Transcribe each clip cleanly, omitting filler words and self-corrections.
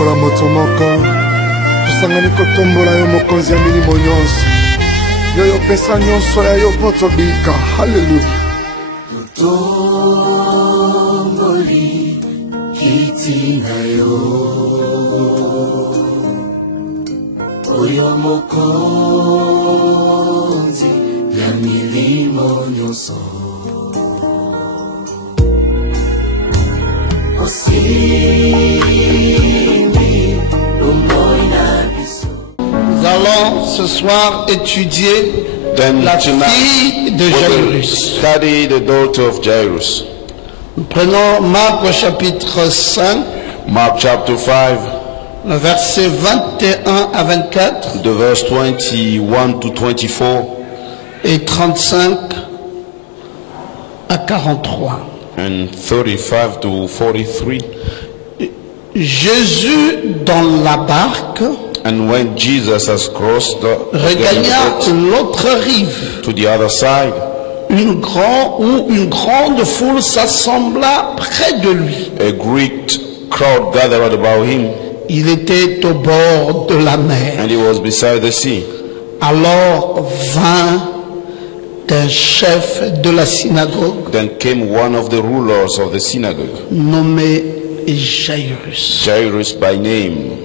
lokola moto moko tosangani kotombola yo mokonzi ya milimo nyonso yo yopesa nyonso ya yo mpo tobika. Haleluya. Totomboli kiti na yo oyo mokonzi ya milimo nyonso. Nous allons ce soir étudier la fille de Jairus. Study the daughter of Jairus. Nous prenons Marc au chapitre 5, Mark chapter 5, le verset 21 à 24 the verse 21 to 24 et 35 à 43. and 35 to 43. Jésus dans la barque And when Jesus has crossed regagna l'autre rive. to the other side, Une grande foule s'assembla près de lui. a great crowd gathered about him, Il était au bord de la mer. and he was beside the sea. Alors vint un chef de la synagogue Then came one of the rulers of the synagogue, nommé Jairus, Jairus by name,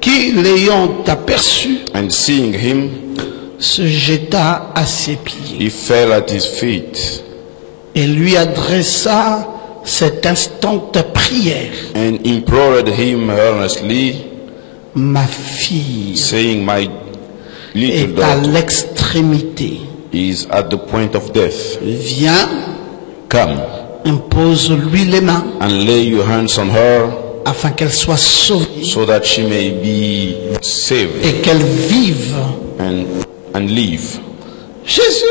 qui l'ayant aperçu and seeing him, se jeta à ses pieds he fell at his feet et lui adressa cette instante prière. and implored him earnestly, Ma fille saying, My little est à daughter l'extrémité. is at the point of death. Viens, Come impose-lui les mains and lay your hands on her, afin qu'elle soit sauvée so that she may be saved et qu'elle vive. and live. Jésus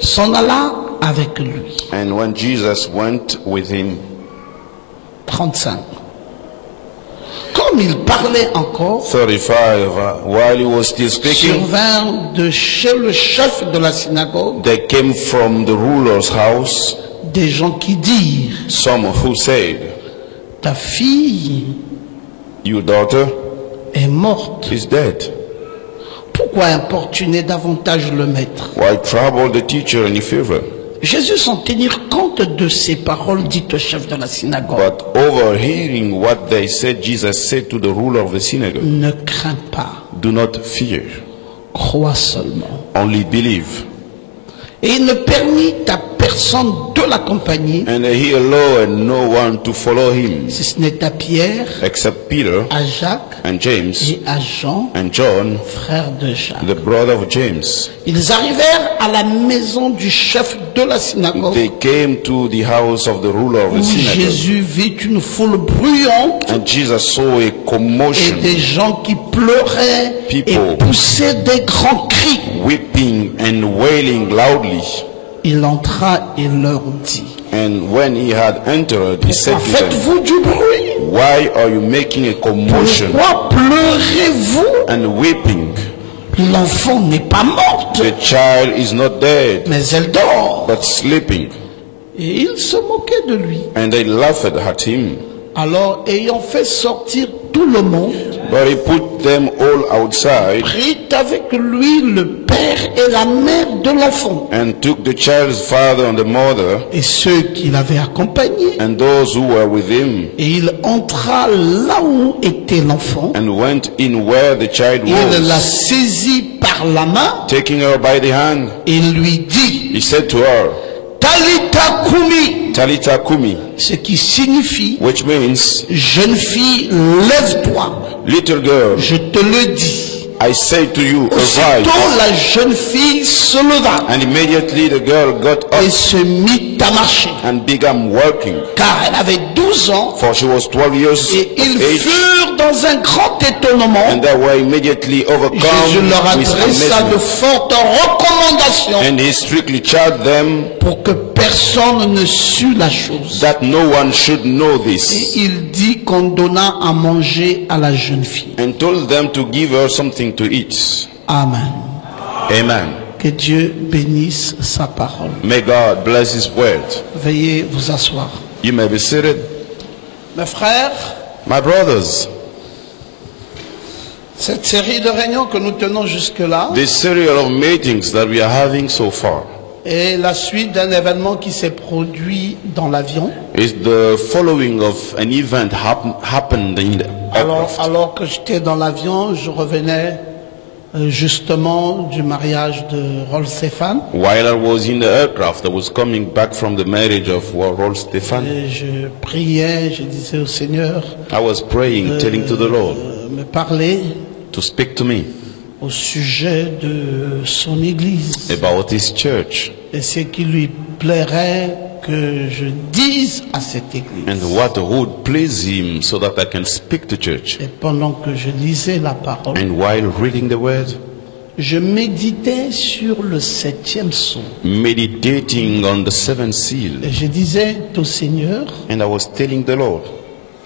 s'en alla avec lui. And when Jesus went with him, 35. Comme il parlait encore, 35, while he was still speaking, survinrent de chez le chef de la synagogue there came from the ruler's house des gens qui dirent, some who said, ta fille Your daughter est morte. is dead. Pourquoi importuner davantage le maître? Why trouble the teacher any further? Jésus, sans tenir compte de ces paroles dites au chef de la synagogue, But overhearing what they said, Jesus said to the ruler of the synagogue, ne crains pas, Do not fear, crois seulement. only believe. Et il ne permit à personne de l'accompagner, And he allowed no one to follow him si ce n'est à Pierre, except Peter à Jacques and James et à Jean, and John, frère de Jacques. the brother of James. Ils arrivèrent à la maison du chef de la synagogue, They came to the house of the ruler of où the synagogue, Jésus vit une foule bruyante and Jesus saw a et commotion, des gens qui pleuraient et People. poussaient des grands cris. weeping and wailing loudly. Il entra et leur dit, And when he had entered, he said pourquoi to them, faites-vous du bruit? Why are you making a commotion Pourquoi pleurez-vous? and weeping? L'enfant n'est pas morte, The child is not dead, mais elle dort. but sleeping. Et ils se moquaient de lui. And they laughed at him. Alors, ayant fait sortir tout le monde, But he put them all outside prit avec lui le père et la mère de l'enfant and took the child's father and the mother et ceux qui l'avaient accompagné. and those who were with him, Et il entra là où était l'enfant. and went in where the child Il la was. saisit par la main Taking her by the hand, et lui dit, he said to her, Talita Kumi, Talita Kumi, ce qui signifie, which means, jeune fille, lève-toi. little girl, Je te le dis. I say to you, Aussitôt arise. la jeune fille se leva And immediately the girl got et up se mit à marcher, and began walking, car elle avait 12 ans. for she was 12 years Et ils of age, furent dans un grand étonnement. and they were immediately Jésus overcome leur with adressa de amazement. fortes recommandations And he strictly charged them pour que personne ne sût la chose. that no one should know Et this, il dit qu'on donna à manger à la jeune fille. and told them to give her something to eat. Amen. Amen. Que Dieu bénisse sa parole. May God bless his word. Veuillez vous asseoir. You may be seated. Mes frères, My brothers, Cette série de réunions que nous tenons jusque-là This serial of meetings that we are having so far est la suite d'un événement qui s'est produit dans l'avion. is the following of an event happened in the aircraft. Alors que j'étais dans l'avion, je revenais justement du mariage de Rolf Stéphane. While I was in the aircraft, I was coming back from the marriage of Rolf Stefan. Et je priais, je disais au Seigneur, I was praying, telling to the Lord me parler to speak to me au sujet de son Église about His church et ce qui lui plairait que je dise à cette Église. and what would please Him so that I can speak to church. Et pendant que je lisais la parole, And while reading the word, je méditais sur le 7e psaume. meditating on the seventh seal, Et je disais au Seigneur, and I was telling the Lord,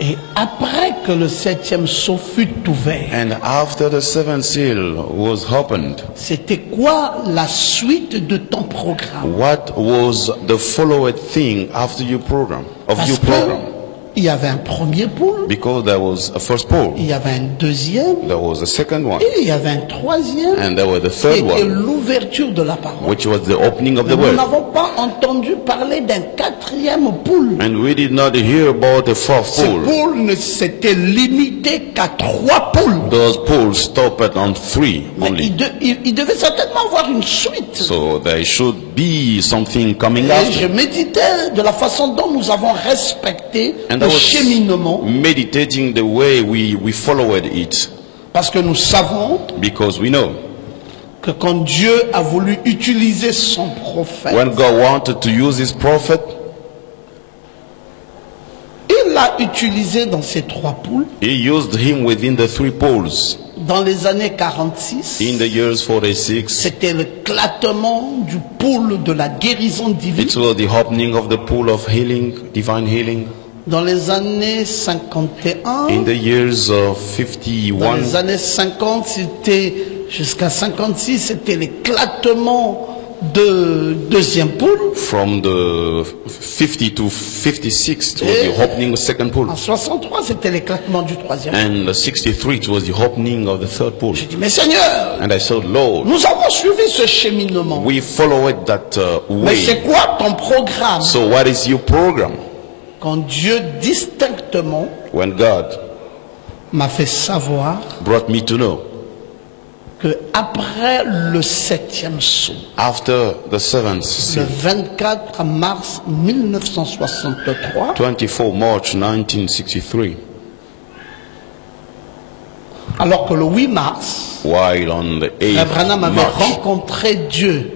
et après que le 7e psaume fut ouvert, and after the seventh seal was opened, c'était quoi la suite de ton programme? what was the followed thing after your program, of Parce your program? qu'il y avait un premier pôle, Because there was a first pole, il y avait un deuxième, there was a second one, et il y avait un troisième, and there was the qui third était one, l'ouverture de la parole. which was the opening of the Nous word. n'avons pas entendu parler d'un quatrième pôle. And we did not hear about the fourth Ce pole. pôle ne s'était limité qu'à 3 pôles. Those poles stopped on 3 Mais only. il devait certainement avoir une suite. So there should be something coming Et je after. méditais de la façon dont nous avons respecté And le I was cheminement, meditating the way we followed it, parce que nous savons because we know que quand Dieu a voulu utiliser son prophète, when God wanted to use His prophet, il l'a utilisé dans ces 3 poules. He used him within the 3 poles. Dans les années 46, In the years 46, c'était l'éclatement du pôle de la guérison divine. it was the opening of the pool of healing, divine healing. Dans les années 51, In the years of dans les 51, années 50, c'était jusqu'à 56, c'était l'éclatement de deuxième pôle. from the 50 to 56, it was the opening of second pool. En 63, c'était l'éclatement du troisième. And the 63, it was the opening of the third pool. J'ai dit, mais Seigneur, And I said, Lord, nous avons suivi ce cheminement. we followed that Mais c'est way. quoi ton programme? So what is your program? Quand Dieu distinctement When God m'a fait savoir brought me to know, que après le 7e psaume, after the seventh le seal, 24 mars 1963, 24 March 1963, alors que le 8 mars, while on the Frère 8th Branham avait March, rencontré Dieu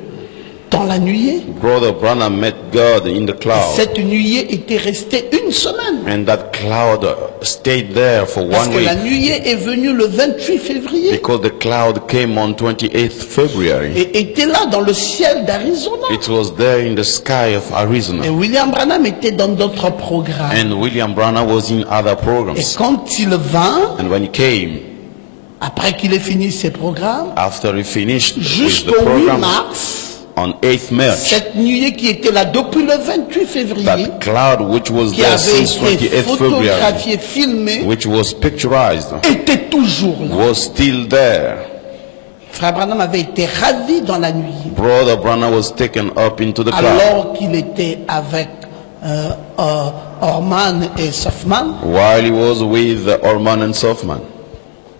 dans la nuée. Brother Branham met God in the cloud, Cette nuée était restée 1 semaine. and that cloud stayed there for Parce 1 que la week, nuée est venue le 28 février because the cloud came on 28th February. et était là dans le ciel d'Arizona. It was there in the sky of Et Arizona, William Branham était dans d'autres programmes. and William Branham was in other Et programs. quand il vint, And when he came, après qu'il ait fini ses programmes, after he finished with the jusqu'au 8 program mars, on 8th March, cette nuée qui était là depuis le 28 février, that cloud which was qui there avait since été 28th February, photographiée, filmée, which was picturized, était toujours là. was still there. Frère Branham avait été ravi dans la nuit, Brother Branham was taken up into the cloud alors qu'il était avec Orman et Sofman, while he was with Orman and Softman.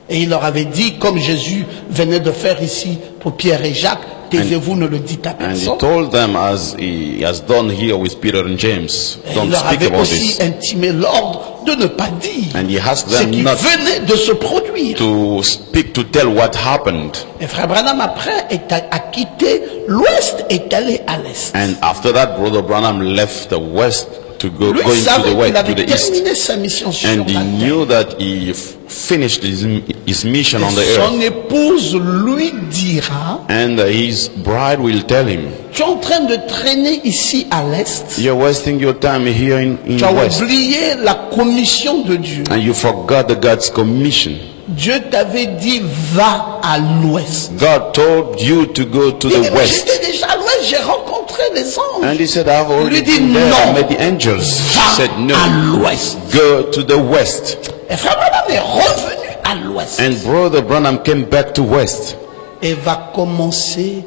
et il leur avait dit, comme Jésus venait de faire ici pour Pierre et Jacques, taisez-vous, ne le dites à And he personne. told them, as he has done here with Peter and James, Et il don't leur speak avait about aussi this. intimé l'ordre de ne pas dire And he asked ce them qui not venait de se produire. to speak, to tell what happened. Et Frère Branham après a quitté l'ouest et est allé à l'est. And after that, Brother Branham left the west to go Lui going to savait the qu'il west, to avait the east. terminé sa mission sur And la he terre. knew that he finished his mission on the Son earth. épouse lui dira, And his bride will tell him, tu es en train de traîner ici à l'est. you're wasting your time here in Tu as west. oublié la commission de Dieu. And you forgot the God's commission. Dieu t'avait dit, va à l'ouest. God told you to go to Il dit, the mais west. j'étais déjà à l'ouest, j'ai rencontré les And anges. he said, I've already Lui dit, been there. I non. met the angels. He said, Va à no, l'ouest. go to the west. Et Frère Branham est revenu à l'ouest. And Brother Branham came back to West. Et va commencer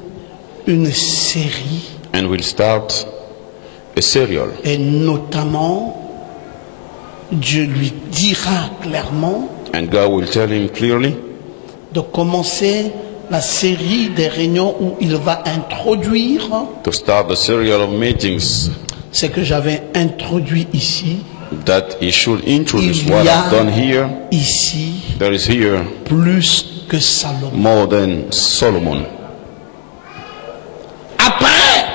une série. And will start a serial. Et notamment, Dieu lui dira clairement And God will tell him clearly de commencer la série des réunions où il va introduire to start the serial of meetings ce que j'avais introduit ici. that he should introduce Il what y I've done a here. ici There is here plus que Salomon. more than Solomon. Après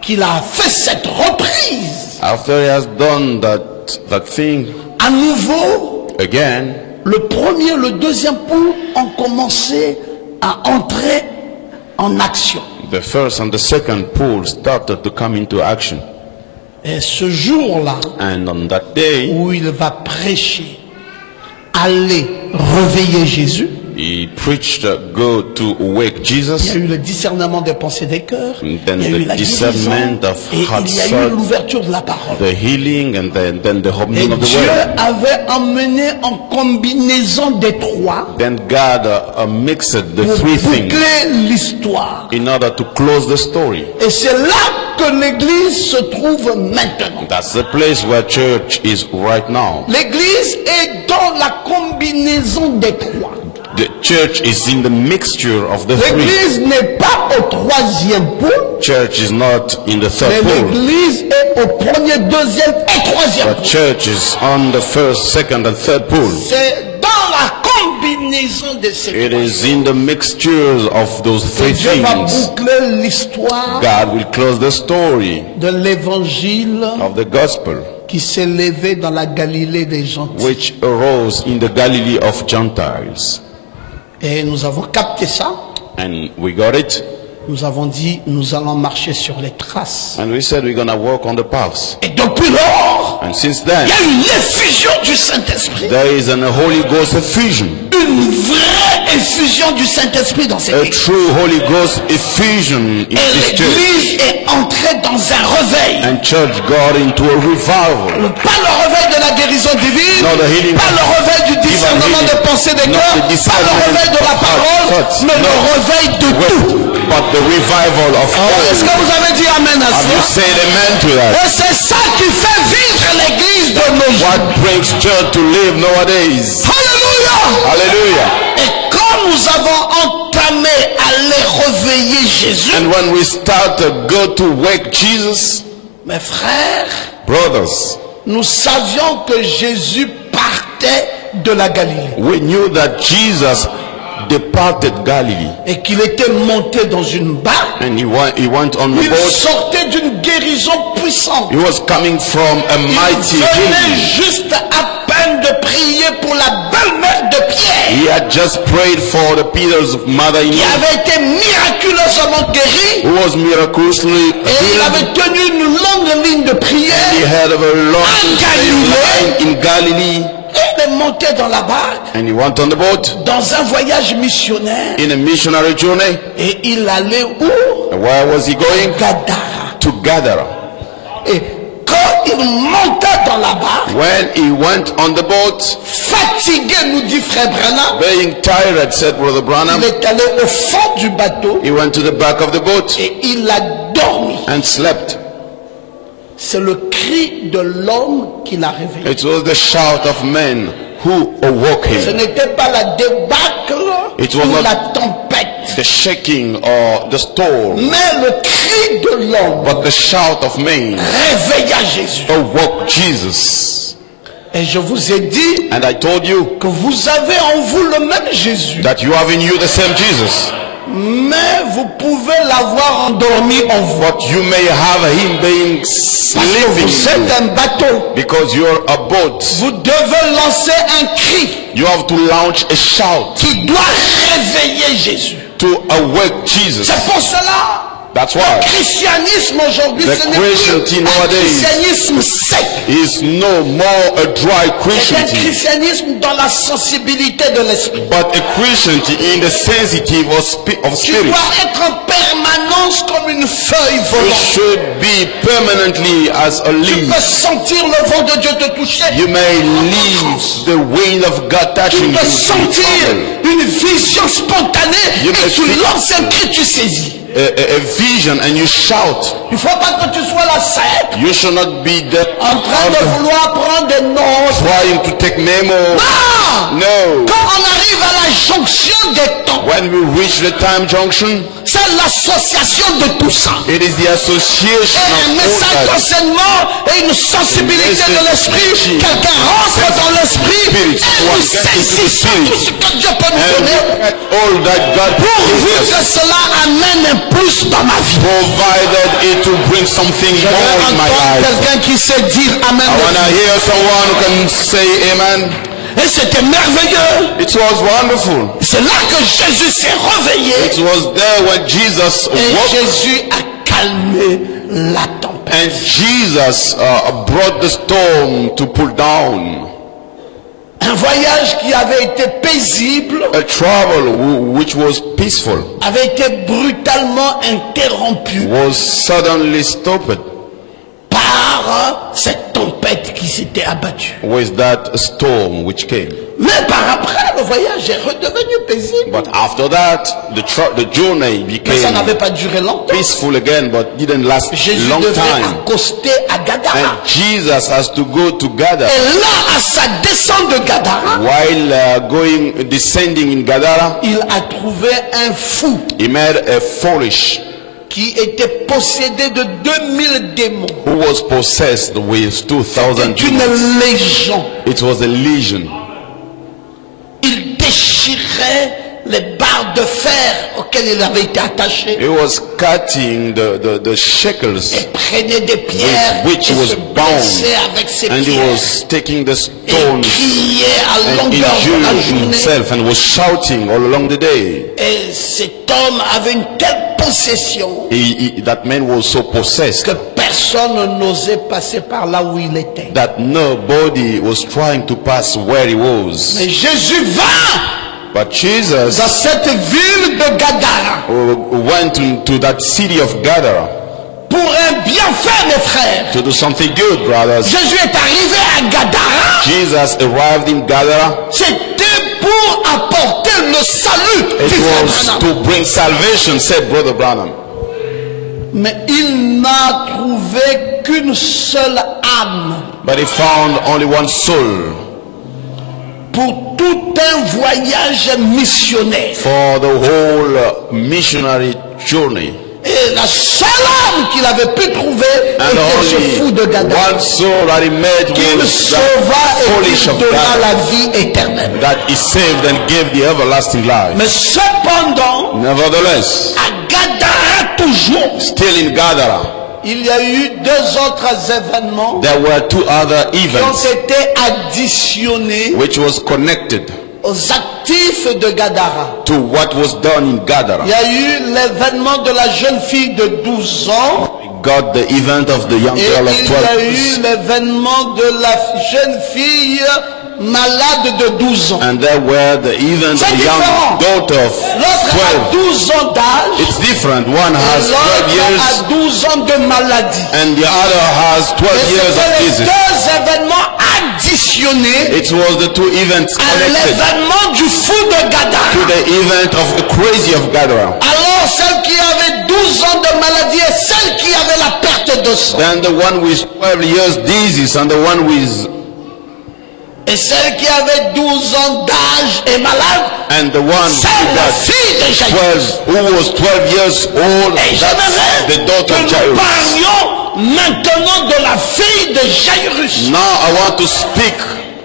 qu'il a fait cette reprise, After he has done that thing à nouveau, again, le premier, le deuxième pôle ont commencé à entrer en action. the first and the second pool started to come into action. Et ce jour-là, And on that day, où il va prêcher, aller réveiller Jésus, he preached, go to wake il y a Jesus. eu le discernement des pensées des cœurs, And il then y a eu the la guérison, discernment of et heart il y a eu thought, l'ouverture de la parole. the healing, and then the Et opening of the Dieu word. avait emmené en combinaison des trois Then God mixed the pour three things boucler l'histoire. in order to close the story. Et c'est là que l'Église se trouve maintenant. That's the place where church is right now. L'Église est dans la combinaison des trois. The church is in the mixture of the three. L'Église n'est pas au troisième pôle, Church is not in the mais third pole. l'Église est au premier, deuxième et troisième The pôle. church is on the first, second, and third pole. C'est dans la combinaison de ces It trois. is in the mixtures of those Et three Dieu va things. boucler l'histoire God will close the story de l'évangile of the gospel, qui s'est levé dans la Galilée des gentils. which arose in the Galilee of Gentiles. Et nous avons capté ça. And we got it. Nous avons dit, nous allons marcher sur les traces. And we said we're going to walk on the paths. Et depuis lors, And since il y then, a une effusion du Saint-Esprit. there is a Holy Ghost effusion. Une vraie effusion du Saint-Esprit dans cette A église. true Holy Ghost effusion in Et this church. l'église est entrée dans un réveil. And church got into a revival. Pas le réveil de la guérison divine, Not the healing. pas le réveil du discernement healing. de pensée des Not cœurs, the pas le discernement réveil de la of parole, thoughts. mais No. le réveil de tout. But the revival of Est-ce que all. vous avez dit Amen à Have you ça? said amen to that? Et c'est ça qui fait vivre l'église de nos jours. What brings church to live nowadays? Alléluia! Hallelujah. Et quand nous avons entamé à les réveiller Jésus, And when we start to go to wake Jesus, mes frères, brothers, nous savions que Jésus partait de la Galilée we knew that Jesus departed Galilee. et qu'il était monté dans une barque. And he went on the Il boat. sortait d'une guérison puissante. He was coming from a Il mighty venait healing. juste à peine de prier pour la belle-mère de Pierre, He had just prayed for the Peter's qui mother-in-law, avait été miraculeusement guérie, who was miraculously et il healed. avait tenu une longue ligne de He prière. had a very long line in Galilee. Il est monté dans la barque And he went on the boat dans un voyage missionnaire in a missionary journey. et il allait où? And where was he going? Gadara. To Gadara. Et quand il montait dans la barque, When he went on the boat, fatigué, nous dit frère Branham, being tired, said Brother il Branham, est allé au fond du bateau he went to the back of the boat et il a dormi. and slept. C'est le cri de l'homme qui l'a réveillé. It was the shout of men who awoke Ce him. n'était pas la débâcle It was ou not- la tempête, The shaking or the storm, mais le cri de l'homme but the shout of men réveilla Jésus. awoke Jesus. Et je vous ai dit And I told you que vous avez en vous le même Jésus, that you have in you the same Jesus, mais vous pouvez l'avoir endormi en vous. but you may have him being Parce que living vous in êtes you, un bateau. because you're a boat. Vous devez lancer un cri You have to launch a shout qui doit réveiller Jésus. to awake Jesus. C'est pour cela That's Le why christianisme aujourd'hui, The ce n'est plus Christianity un nowadays christianisme sec. is no more a dry C'est un Christianity, christianisme dans la sensibilité de l'esprit. but a Christianity in the sensitive of Tu spirit. dois être en permanence comme une feuille You volante. should be permanently as a Tu leaf. peux sentir le vent de Dieu te toucher. You may leave the wind of God Tu touching peux you. sentir une vision spontanée You et may tu feel- lances un cri, tu saisis. A vision and you shout. Il ne faut pas que tu sois là sec, You should not be there en train de vouloir prendre des notes. trying to take memo. Non! No. Quand on arrive à la jonction des temps, When we reach the time junction, c'est l'association de tout ça. it is the association Et un of message all that. d'enseignement et une sensibilité de l'esprit. Quelqu'un rentre dans l'esprit et nous saisissons tout ce que Dieu peut nous And donner. all that God Pourvu gives que us, cela amène un plus dans ma vie. provided it to bring something Je more veux in my entendre life. quelqu'un qui sait dire Amen. I want to hear someone who can say amen. Et c'était merveilleux. It was wonderful. C'est là que Jésus s'est réveillé. It was there when Jesus Et woke Jésus a calmé la tempête. and Jesus brought the storm to pull down. Un voyage qui avait été paisible A travel which was peaceful avait été brutalement interrompu was suddenly stopped par cette tempête qui s'était abattue. with that storm which came. Mais par après, le voyage est redevenu paisible. But after that, the journey Mais ça became n'avait pas duré longtemps. peaceful again, but didn't last Jésus long devait time. accoster à Gadara. And Jesus has to go to Gadara. Et là, à sa descente de Gadara, While descending in Gadara, il a trouvé un fou he met a foolish qui était possédé de 2000 démons. who was possessed with 2,000 C'est une demons. légion. It was a legion. Il déchirait les barres de fer auxquelles il avait été attaché. He was cutting the shackles Il prenait des pierres with which et he was se bound, blessait avec ces and he pierres. was taking the Et stones criait à and longueur de la injuring journée. himself and was shouting all along the day. Et cet homme avait une telle possession That man was so possessed que personne n'osait passer par là où il était. that nobody was trying to pass where he was. Mais Jésus vint But Jesus dans cette ville de Gadara went to that city of Gadara pour un bienfait, mes frères. to do something good, brothers. Jésus est arrivé à Gadara. Jesus arrived in Gadara. C'était pour apporter le salut. It dit Frère was Branham. to bring salvation, said Brother Branham. Mais il n'a trouvé qu'une seule âme But he found only one soul pour tout un voyage missionnaire. for the whole missionary journey. Et la seule âme qu'il avait pu trouver And était ce fou de only Gadara, one soul that he met qu'il was sauva that et foolish qu'il of donna God la vie éternelle. that he saved and gave the everlasting life. Mais cependant, Nevertheless, à Gadara toujours, still in Gadara, il y a eu deux autres événements there were two other qui ont events été additionnés which was connected aux actifs de Gadara. to what was done in Gadara. Il y a eu l'événement de la jeune fille de 12 ans Got the event of the young et girl of il y a 12 eu l'événement de la jeune fille malade de 12 ans. and there were the event of C'est the young différent. daughter of L'autre a 12. 12 ans d'âge It's different. One et has 12 l'autre years a 12 ans de maladie. and the other has 12 Et years of c'était les disease. deux événements additionnés It was the two events à connected l'événement du fou de to Gadara. the event of the crazy of Gadara. Alors celle qui avait 12 ans de maladie et celle qui avait la perte de sang. Then the one with 12 years disease and the one with Et celle qui avait 12 ans d'âge et malade, and the one c'est la that fille de Jairus. 12 who was 12 years old. Et That's j'aimerais the daughter que of nous Jairus. parlions maintenant de la fille de Jairus. Now I want to speak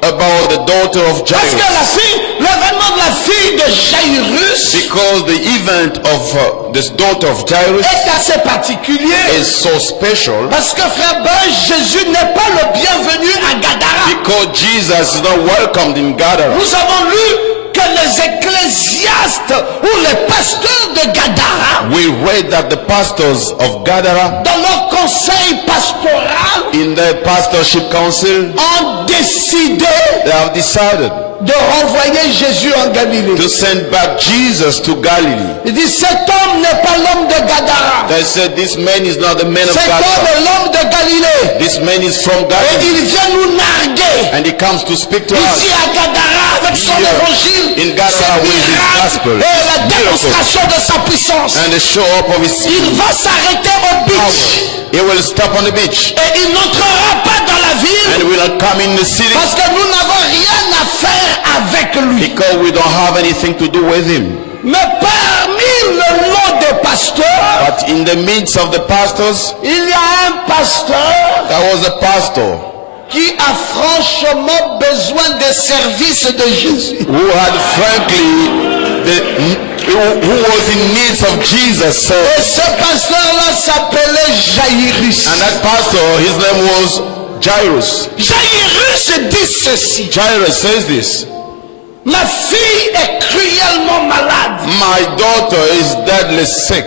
about the daughter of Parce que Jairus. l'événement de la fille de Jairus Because the event of this daughter of Jairus est assez particulier. is so special. Parce que frère Ben, Jésus n'est pas le bienvenu à Gadara. Because Jesus is not welcomed in Gadara. Nous avons lu que les ecclésiastes ou les pasteurs de Gadara, we read that the pastors of Gadara, dans leur conseil pastoral, in their pastorship council, ont décidé they have decided de renvoyer Jésus en Galilée. to send back Jesus to Galilee. Il dit, cet homme n'est pas l'homme de Gadara. They said, this man is not the man of Cet homme Gadara. est l'homme de Galilée. This man is from Et Galilee. il vient nous narguer. And he comes to speak to Ici us à Gadara avec son Here, évangile, in Gadara ses with his miracles gospel, et la his démonstration de sa puissance. and the show up of his Il va s'arrêter au beach power. He will stop on the beach et il n'entrera pas dans la ville and will not come in the city parce que nous n'avons rien à faire avec lui. because we don't have anything to do with him. Mais parmi le lot des pasteurs, But in the midst of the pastors, il y a un pasteur there was a pastor qui a franchement besoin des services de Jésus. who had who was in need of Jesus. Et ce pasteur-là s'appelait Jairus. And that pastor, his name was Jairus. Jairus dit ceci: Jairus says this: ma fille est cruellement malade. my daughter is deadly sick.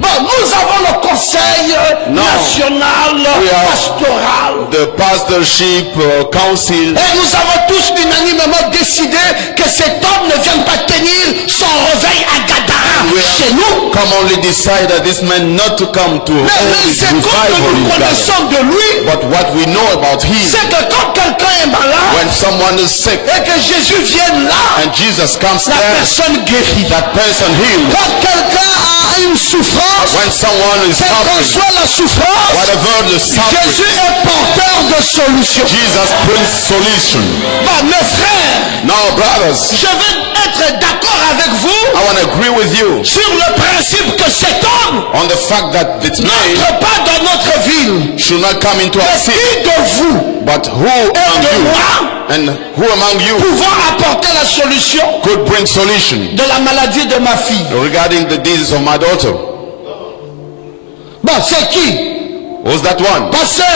Bon, nous avons le conseil national pastoral. The pastorship council. Et nous avons tous unanimement décidé que cet homme ne vienne pas tenir son réveil à Gadara chez nous. Commonly decide that this man not to come to Mais his c'est comme revival nous in Ghana. connaissons de lui, But what we know about him, c'est que quand quelqu'un est malade when someone is sick et que Jésus vienne là, and Jesus comes la there, personne guérit. that person healed. Quand quelqu'un a une souffrance, When someone is quelle qu'en suffering, soit la souffrance, whatever the suffering, Jésus est porteur de solution. Jesus brings solution. Bah, mes frères, Now, brothers, je vais être d'accord avec vous I want to agree with you sur le principe que cet homme on the fact that this man n'entre pas dans notre ville. should not come into our Mais city. qui de vous But who et among de you moi and who among you pouvons apporter la solution could bring solution de la maladie de ma fille? regarding the disease of my daughter? Bon, c'est qui? Who's that one? Pasteur,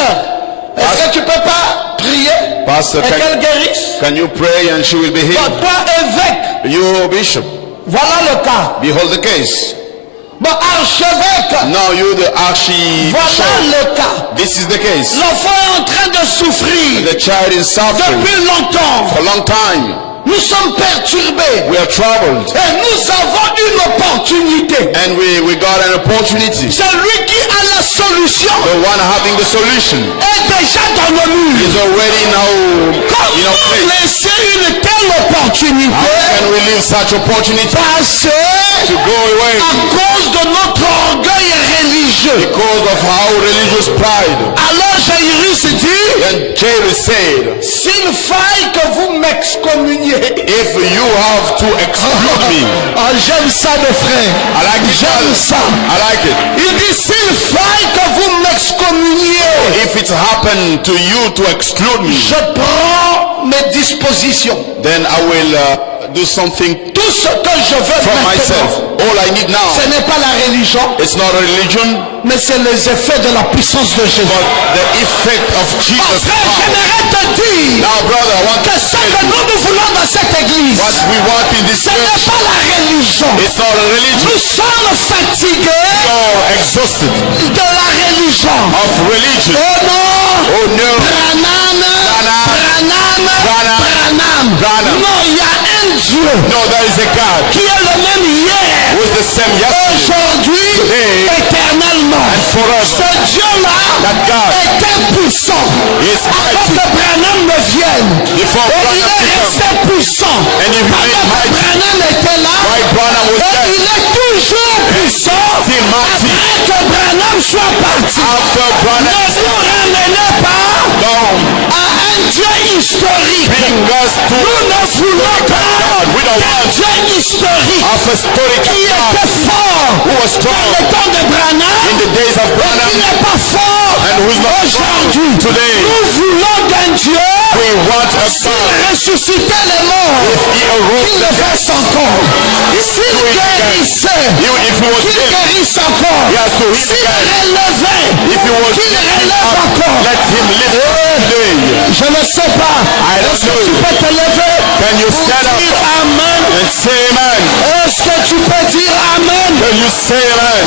est-ce que tu peux pas prier Pastor, et qu'elle guérisse? can you pray and she will be Bon, healed? toi, évêque, You bishop, voilà le cas. behold the case. Bon, archevêque, Now you the archbishop. voilà le cas. This is the case. L'enfant est en train de souffrir The child is suffering depuis longtemps. for a long time. Nous sommes perturbés. We are troubled. Et nous avons une opportunité. And we got an opportunity. Celui qui a la solution The one having the solution est déjà dans le mur. is already now in Comment our place. laisser une telle opportunité How can we leave such opportunity passer to go away à cause de notre orgueil religieux? because of our religious pride? Alors Jairus dit, Then Jairus said, s'il faille que vous m'excommuniez. if you have to exclude me, Ah, j'aime ça, mes frères. I like it. J'aime ça. I like it. Il dit, s'il faille que vous m'excommuniez, If it happened to you to exclude me, je prends mes dispositions. then I will do something Tout ce que je veux for myself. maintenant, All I need now, ce n'est pas la religion, it's not a religion, mais c'est les effets de la puissance de Jésus. but the effect of Mon Jesus' frère, power. j'aimerais te dire Now, brother, I want to que ce tell que you, nous voulons dans cette église, what we want in this ce n'est church, pas la religion. it's not a religion. Nous sommes fatigués You're exhausted de la religion. of religion. Oh non! Oh no, Branham, Branham, Branham. Branham. Non, il y a un Dieu no, there is a God qui est le même hier, who is the same yesterday, aujourd'hui, today, éternellement. and forever. Ce Dieu-là That God est impuissant. is Avant mighty. que Branham ne vienne, Before et il Branham est became, resté puissant. and he Pendant remained que mighty. Branham était là, While Branham was et dead, il est toujours puissant. still mighty. Après que Branham soit parti, After ne Branham vous ramenez pas down, à un Dieu historique. bring us to Nous ne voulons pas God. We don't d'un want Dieu historique of a historical qui God était fort who was dans strong le temps de Branham in the days of et qui Branham n'est pas fort and who is not strong aujourd'hui. today. Nous voulons d'un Dieu We want a qui God. ressuscitait les morts, He arose qui the le dead. fasse encore. S'il do it again. guérissait, If he was qu'il dead, guérisse encore. he has to heal S'il again. relevait, If he was qu'il lifted relève up, encore. let him lift up today. Je ne sais pas. don't Est-ce que know. tu peux te lever Can you pour stand up dire Amen and say amen? Est-ce que tu peux dire amen? Can you say amen?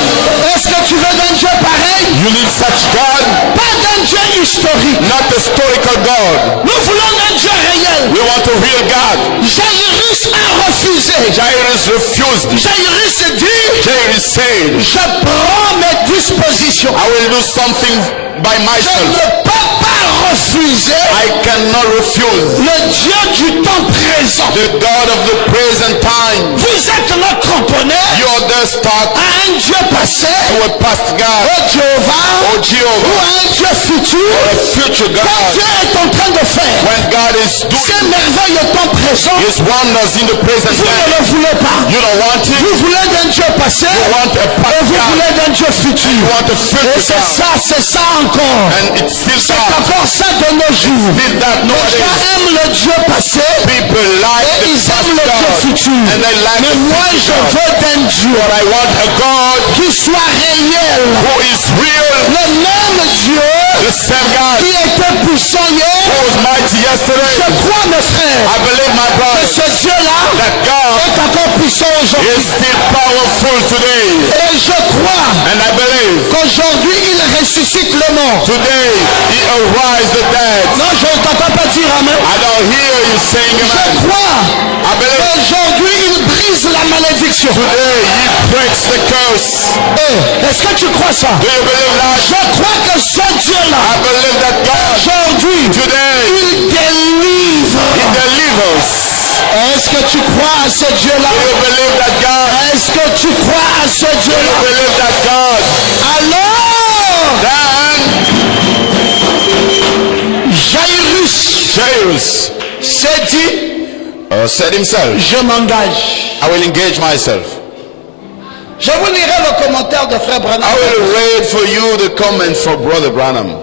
Est-ce que tu veux d'un Dieu pareil? You need such God, Pas d'un Dieu historique. not a historical God. Nous voulons un Dieu réel. We want a real God. Jairus a refusé. Jairus refused. Jairus dit, Jairus said, je prends mes dispositions. I will do something by Je myself. ne peux pas refuser I cannot refuse le Dieu du temps présent. the God of the present time. Vous êtes là cramponné You're the start à un Dieu passé, to a past God, au Jéhovah, or ou Jehovah, à un Dieu futur. or a future Quand God. Dieu est en train de faire When God is ces doing merveilles au temps présent, His wonders in the present vous ne time, le voulez pas. you don't want it. Vous voulez d'un Dieu passé You want a et past vous God. voulez d'un Dieu You futur. want a Et future God. c'est ça encore. And it's still C'est God. encore ça de nos jours. Still that Les gens nowadays. aiment le Dieu passé People like et the ils past aiment le Dieu God. futur. And they like Mais the moi, je future God. veux d'un Dieu But I want a God qui soit réel. who is real. Le même Dieu The same God qui était puissant who hier. was mighty Je yesterday. crois, mes frères, I believe, my que brother, ce Dieu-là that God est encore puissant is aujourd'hui. still powerful today. Et je crois And I believe qu'aujourd'hui, il ressuscite le mort. today He arise the dead. Non, je ne t'entends pas dire amen. I don't hear you saying Je amen. crois I believe qu'aujourd'hui, il brise la malédiction. today He breaks the curse. Est-ce que tu crois ça? Do you believe that? Je crois que ce Dieu-là, I believe that God aujourd'hui, today il délivre. He delivers. Est-ce que tu crois à ce Dieu-là? Do you believe that God? Est-ce que tu crois à ce Do you Dieu-là? believe that God? Alors, Then Jairus s'est dit, said himself, je m'engage. I will engage myself. Je vous lirai le commentaire de Frère Branham. I will read for you the comments for Brother Branham.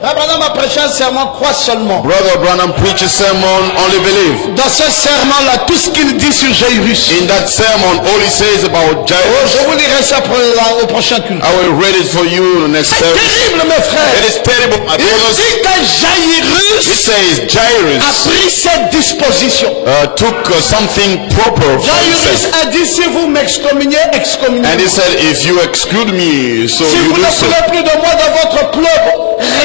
Frère Branham a prêché un serment, crois seulement. Brother Branham preaches sermon, only believe. Dans ce serment-là, tout ce qu'il dit sur Jairus. In that sermon, all he says about Jairus, Je vous lirai ça au prochain culte. I will read it for you in the next C'est service. terrible, mes frères. It is terrible, my Il brothers. dit que It Jairus says a Jairus pris cette disposition. took something proper for Jairus himself. a dit, si vous m'excommuniez, And he excommuniez-moi. said, if you exclude me, so Si you vous do ne so. voulez plus de moi dans votre club,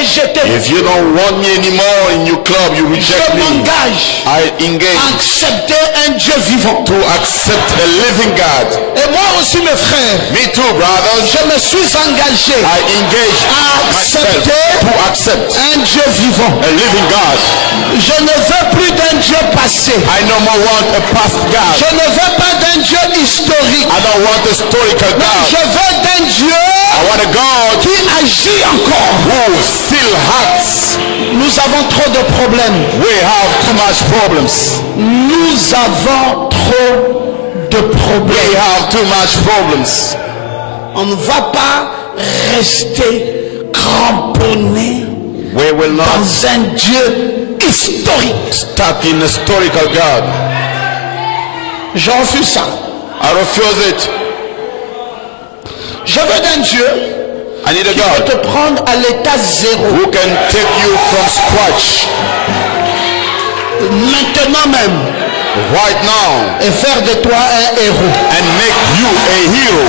rejetez. If you don't want me anymore in your club, you reject Je me. m'engage I engage à accepter un Dieu vivant. to accept a living God. Et moi aussi, mes frères, Me too, brothers. je me suis engagé I engage à myself accepter to accept un Dieu vivant. a living God. Je ne veux plus d'un Dieu passé. I no more want a past God. Je ne veux pas d'un Dieu historique. I don't want a historical Non, God. je veux d'un Dieu I want a God qui agit encore. who still acts. Nous avons trop de problèmes. We have too much problems. Nous avons trop de We problèmes. have too much problems. On ne va pas rester cramponné We will not dans un Dieu historique. stuck in a historical God. Je refuse ça. I refuse it. Je veux d'un Dieu I need a qui peut God te prendre à l'état zéro. who can take you from scratch Maintenant même. right now Et faire de toi un héros. and make you a hero.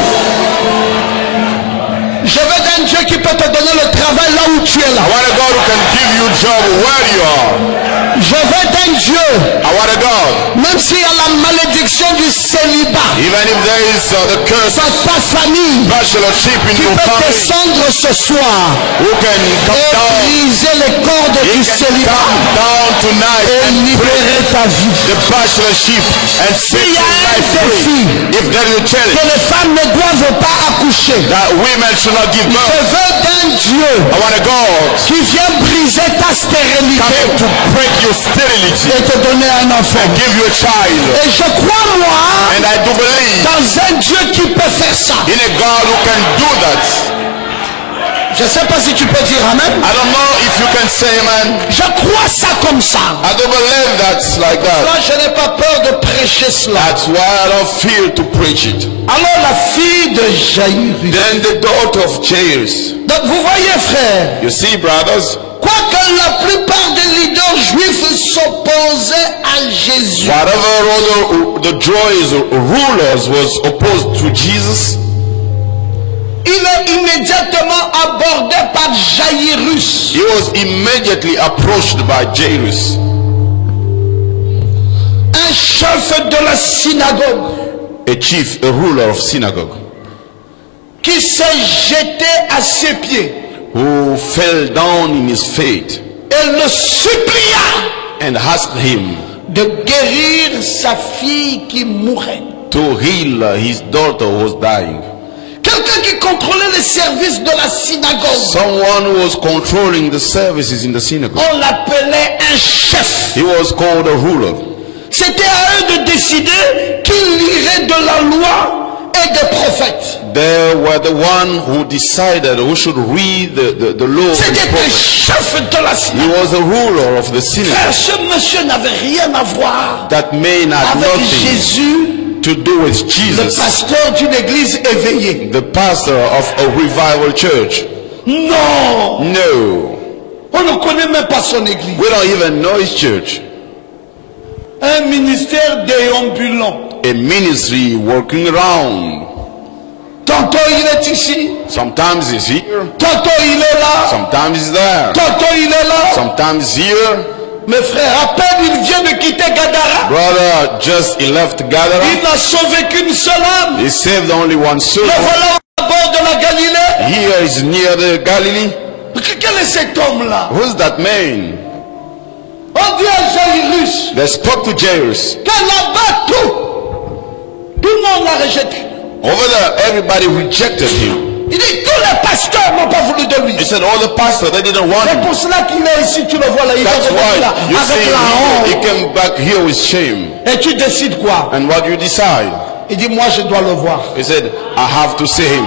Je veux d'un Dieu qui peut te donner le travail là où tu es I là. want a God who can give you job where you are. Je veux d'un Dieu, I want a God, même s'il y a la malédiction du célibat, even if there is the curse dans of ta famille, bachelorship in qui your peut family, descendre ce soir who can come et down, briser les cordes he du can célibat come down tonight et and libérer ta vie. the bachelorship and set S'il y your a un life free. défi If there is a que challenge les femmes ne doivent pas accoucher, that women should not give je birth, veux d'un Dieu I want a God qui vient briser ta stérilité coming to break your sterility et te donner un enfant. and give you a child. Et je crois, moi, And I do believe dans un Dieu qui peut faire ça. in a God who can do that. Je ne sais pas si tu peux dire amen. I don't know if you can say amen. Je crois ça comme ça. I do believe that that's like Là, that. je n'ai pas peur de prêcher cela. That's why I don't fear to preach it. Alors la fille de Jairus. Then the daughter of Jairus. Donc vous voyez, frère, You see, brothers, quoique la plupart des leaders juifs s'opposaient à Jésus, whatever other the Jewish rulers was opposed to Jesus, il est immédiatement abordé par Jairus. he was immediately approached by Jairus, Un chef de la synagogue a chief, a ruler of synagogue, qui s'est jeté à ses pieds who fell down in his feet et le supplia and asked him de guérir sa fille qui mourait. to heal his daughter who was dying. Quelqu'un qui contrôlait les services de la synagogue. Someone who was controlling the services in the synagogue. On l'appelait un chef. He was called a ruler. C'était à eux de décider qui lirait de la loi et des prophètes. They were the one who decided who should read the law and C'était un prophets. chef de la He synagogue. was a ruler of the Frère, synagogue. ce monsieur n'avait rien à voir That man had avec nothing Jésus, to do with le Jesus, pasteur d'une église éveillée. the pastor of a revival church. Non, No, on ne connaît même pas son église. we don't even know his church. Un ministère déambulant. A ministry working around. Tantôt il est ici, Sometimes he's here, tantôt il est là, sometimes he's there, tantôt il est là. sometimes here. Mes frères, à peine il vient de quitter Gadara, Brother, just he left il Gadara. n'a sauvé qu'une seule âme. He saved only one soul. Le voilà à bord de la Galilée. Here is near the Galilee. Quel est cet homme-là? Who's that man? On dit à Jairus They spoke to Jairus. que là-bas tout le monde l'a rejeté. Over there, everybody rejected him. Il dit tous les pasteurs n'ont pas voulu de lui. He said, all the pastors, they didn't want C'est him. pour cela qu'il est ici, tu le vois là, il That's est là, why you see avec la he honte. came back here with shame. Et tu décides quoi? And what do you decide? Il dit moi je dois le voir. He said, I have to see him.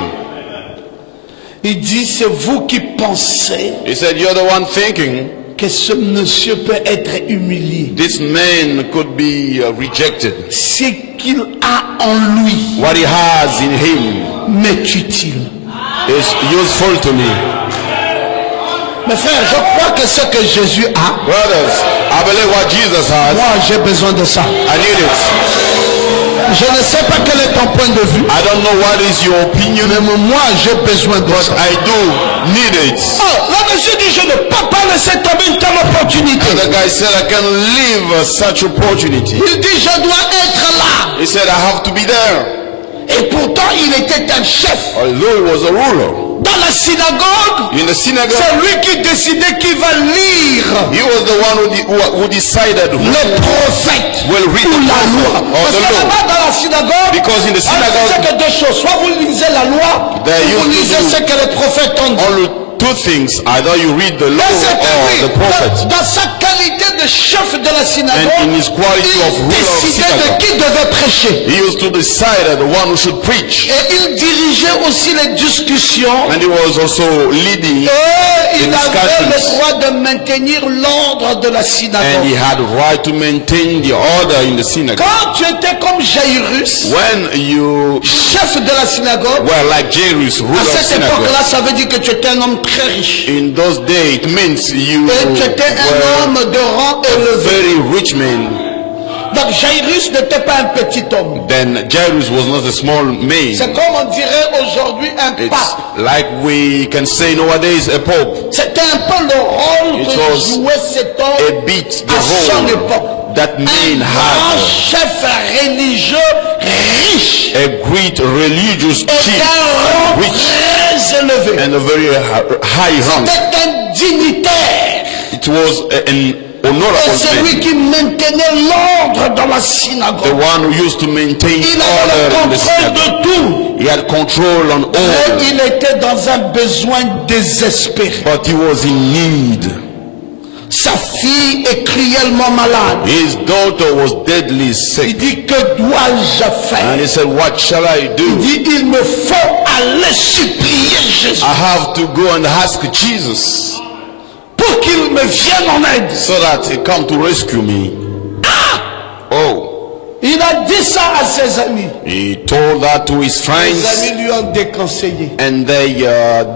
Il dit c'est vous qui pensez He said, you're the one thinking que ce monsieur peut être humilié. this man could be rejected. Ce qu'il a en lui What he has in him m'est utile. is useful to me. Mes frères, je crois que ce que Jésus a, Brothers, I believe what Jesus has. moi j'ai besoin de ça. I need it. Je ne sais pas quel est ton point de vue, I don't know what is your opinion, mais moi j'ai besoin de but ça. I do need it. Oh, là monsieur dit je ne peux pas laisser tomber une telle opportunité. And the guy said, I can leave such opportunity. Il dit je dois être là. He said, I have to be there. Et pourtant il était un chef. Although he was a ruler Dans la synagogue, in the synagogue, c'est lui qui décidait qui va lire he was the one who decided who le prophète will read ou the la loi. prophet or Parce the que law. là-bas dans la synagogue, Because in the on faisait synagogue, que deux choses. Soit vous lisez la loi, They ou vous used to lisez do ce que les prophètes ont dit. only two things: either you read the law Mais c'était or lui, the prophet. dans sa qualité de chef de la synagogue, And in his quality of il ruler of décidait de synagogue, qui devait prêcher. he used to decide the one who should preach, Et il dirigeait aussi les discussions. and he was also leading, Et il the avait le discussions. droit de maintenir l'ordre de la and synagogue. he had right to maintain the order in the synagogue. Quand tu étais comme Jairus, When you chef de la synagogue, were like Jairus, ruler à of cette synagogue, époque-là, ça veut dire que tu étais un homme très riche. in those days, it means you Et tu étais un were homme de rang a élevé. very rich man. Donc Jairus n'était pas un petit homme. Then Jairus was not a small C'est man. comme on dirait aujourd'hui un It's pape. like we can say nowadays a pope. C'était un peu le rôle It que was jouait cet A homme bit à son the époque. role that Un man grand had. chef religieux riche A great religious et chief, d'un rang rich, très élevé. and a very high rank. C'était un dignitaire. It was an Et honorable c'est lui man, qui maintenait l'ordre dans la the synagogue. one who used to maintain Il avait le order in the contrôle synagogue. de tout. He had control on Mais all, il était dans un besoin désespéré. but he was in need. Sa fille est cruellement malade. His daughter was deadly Il sick, dit, que dois-je and faire? he said, what shall I Il do? dit, il me faut aller supplier Jésus I have to go and ask Jesus pour qu'il me vienne en aide. so that he come to rescue me. Il a dit ça à ses amis. He told that to his Les friends, amis lui ont déconseillé. and they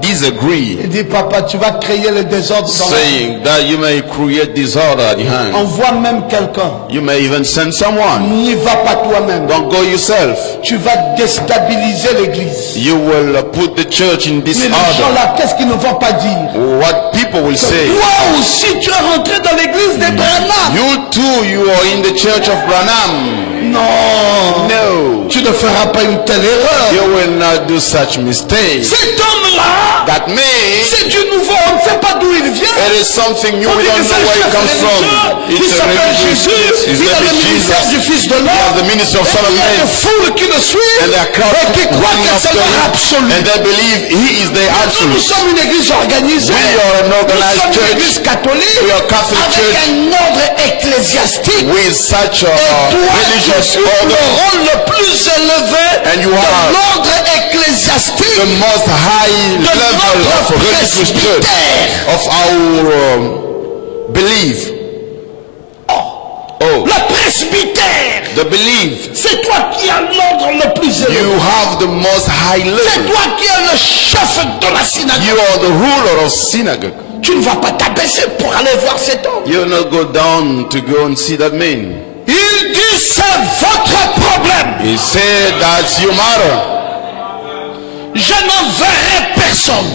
disagree, Il dit, papa, tu vas créer le désordre dans la vie. saying that you may create disorder at the hand. Envoie même quelqu'un. You may even send someone. N'y va pas toi-même. Don't go yourself. Tu vas déstabiliser l'église. You will put the church in Mais les gens disorder. là, qu'est-ce qu'ils ne vont pas dire? What people will say. Toi aussi, tu es rentré dans l'église des Branham. You too, you are in the church of Branham. Non. No, Tu ne feras pas une telle erreur. you will not do such mistakes. Cet homme-là, That man, c'est du nouveau. On ne sait pas d'où il vient. it is something new. On We dit que don't c'est know un where it chef comes from. religieux. Il It's a s'appelle religious. Jésus. His Il a name le is ministère du Jesus. Fils de He has l'homme. the ministry of Son of Il y a des Man. foules qui le suivent And there are crowds et qui croient running que c'est after leur him, absolu. and they believe he is the Nous absolute. sommes une église organisée. We are an Nous organized sommes une church église catholique We are Catholic avec church. un ordre ecclésiastique. with such a Et toi, tu religious suis le order. rôle le plus élevé And you de are l'ordre ecclésiastique The most high de level of notre religious church presbytère. of our belief. Oh, Le presbytère, the belief. c'est toi qui as l'ordre le plus élevé. You have the most high C'est level. toi qui es le chef de la synagogue. You are the ruler of synagogue. Tu ne vas pas t'abaisser pour aller voir cet homme. You will not go down to go and see that man. Il dit c'est votre problème. He said that's your matter. Je n'enverrai personne.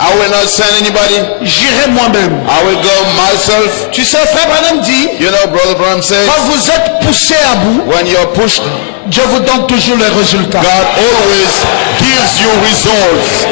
I will not send anybody. J'irai moi-même. I will go myself. Tu sais, frère Branham dit, You know, Brother Branham says, quand vous êtes poussé à bout, when you're pushed, Dieu vous donne toujours les résultats. God always gives you results.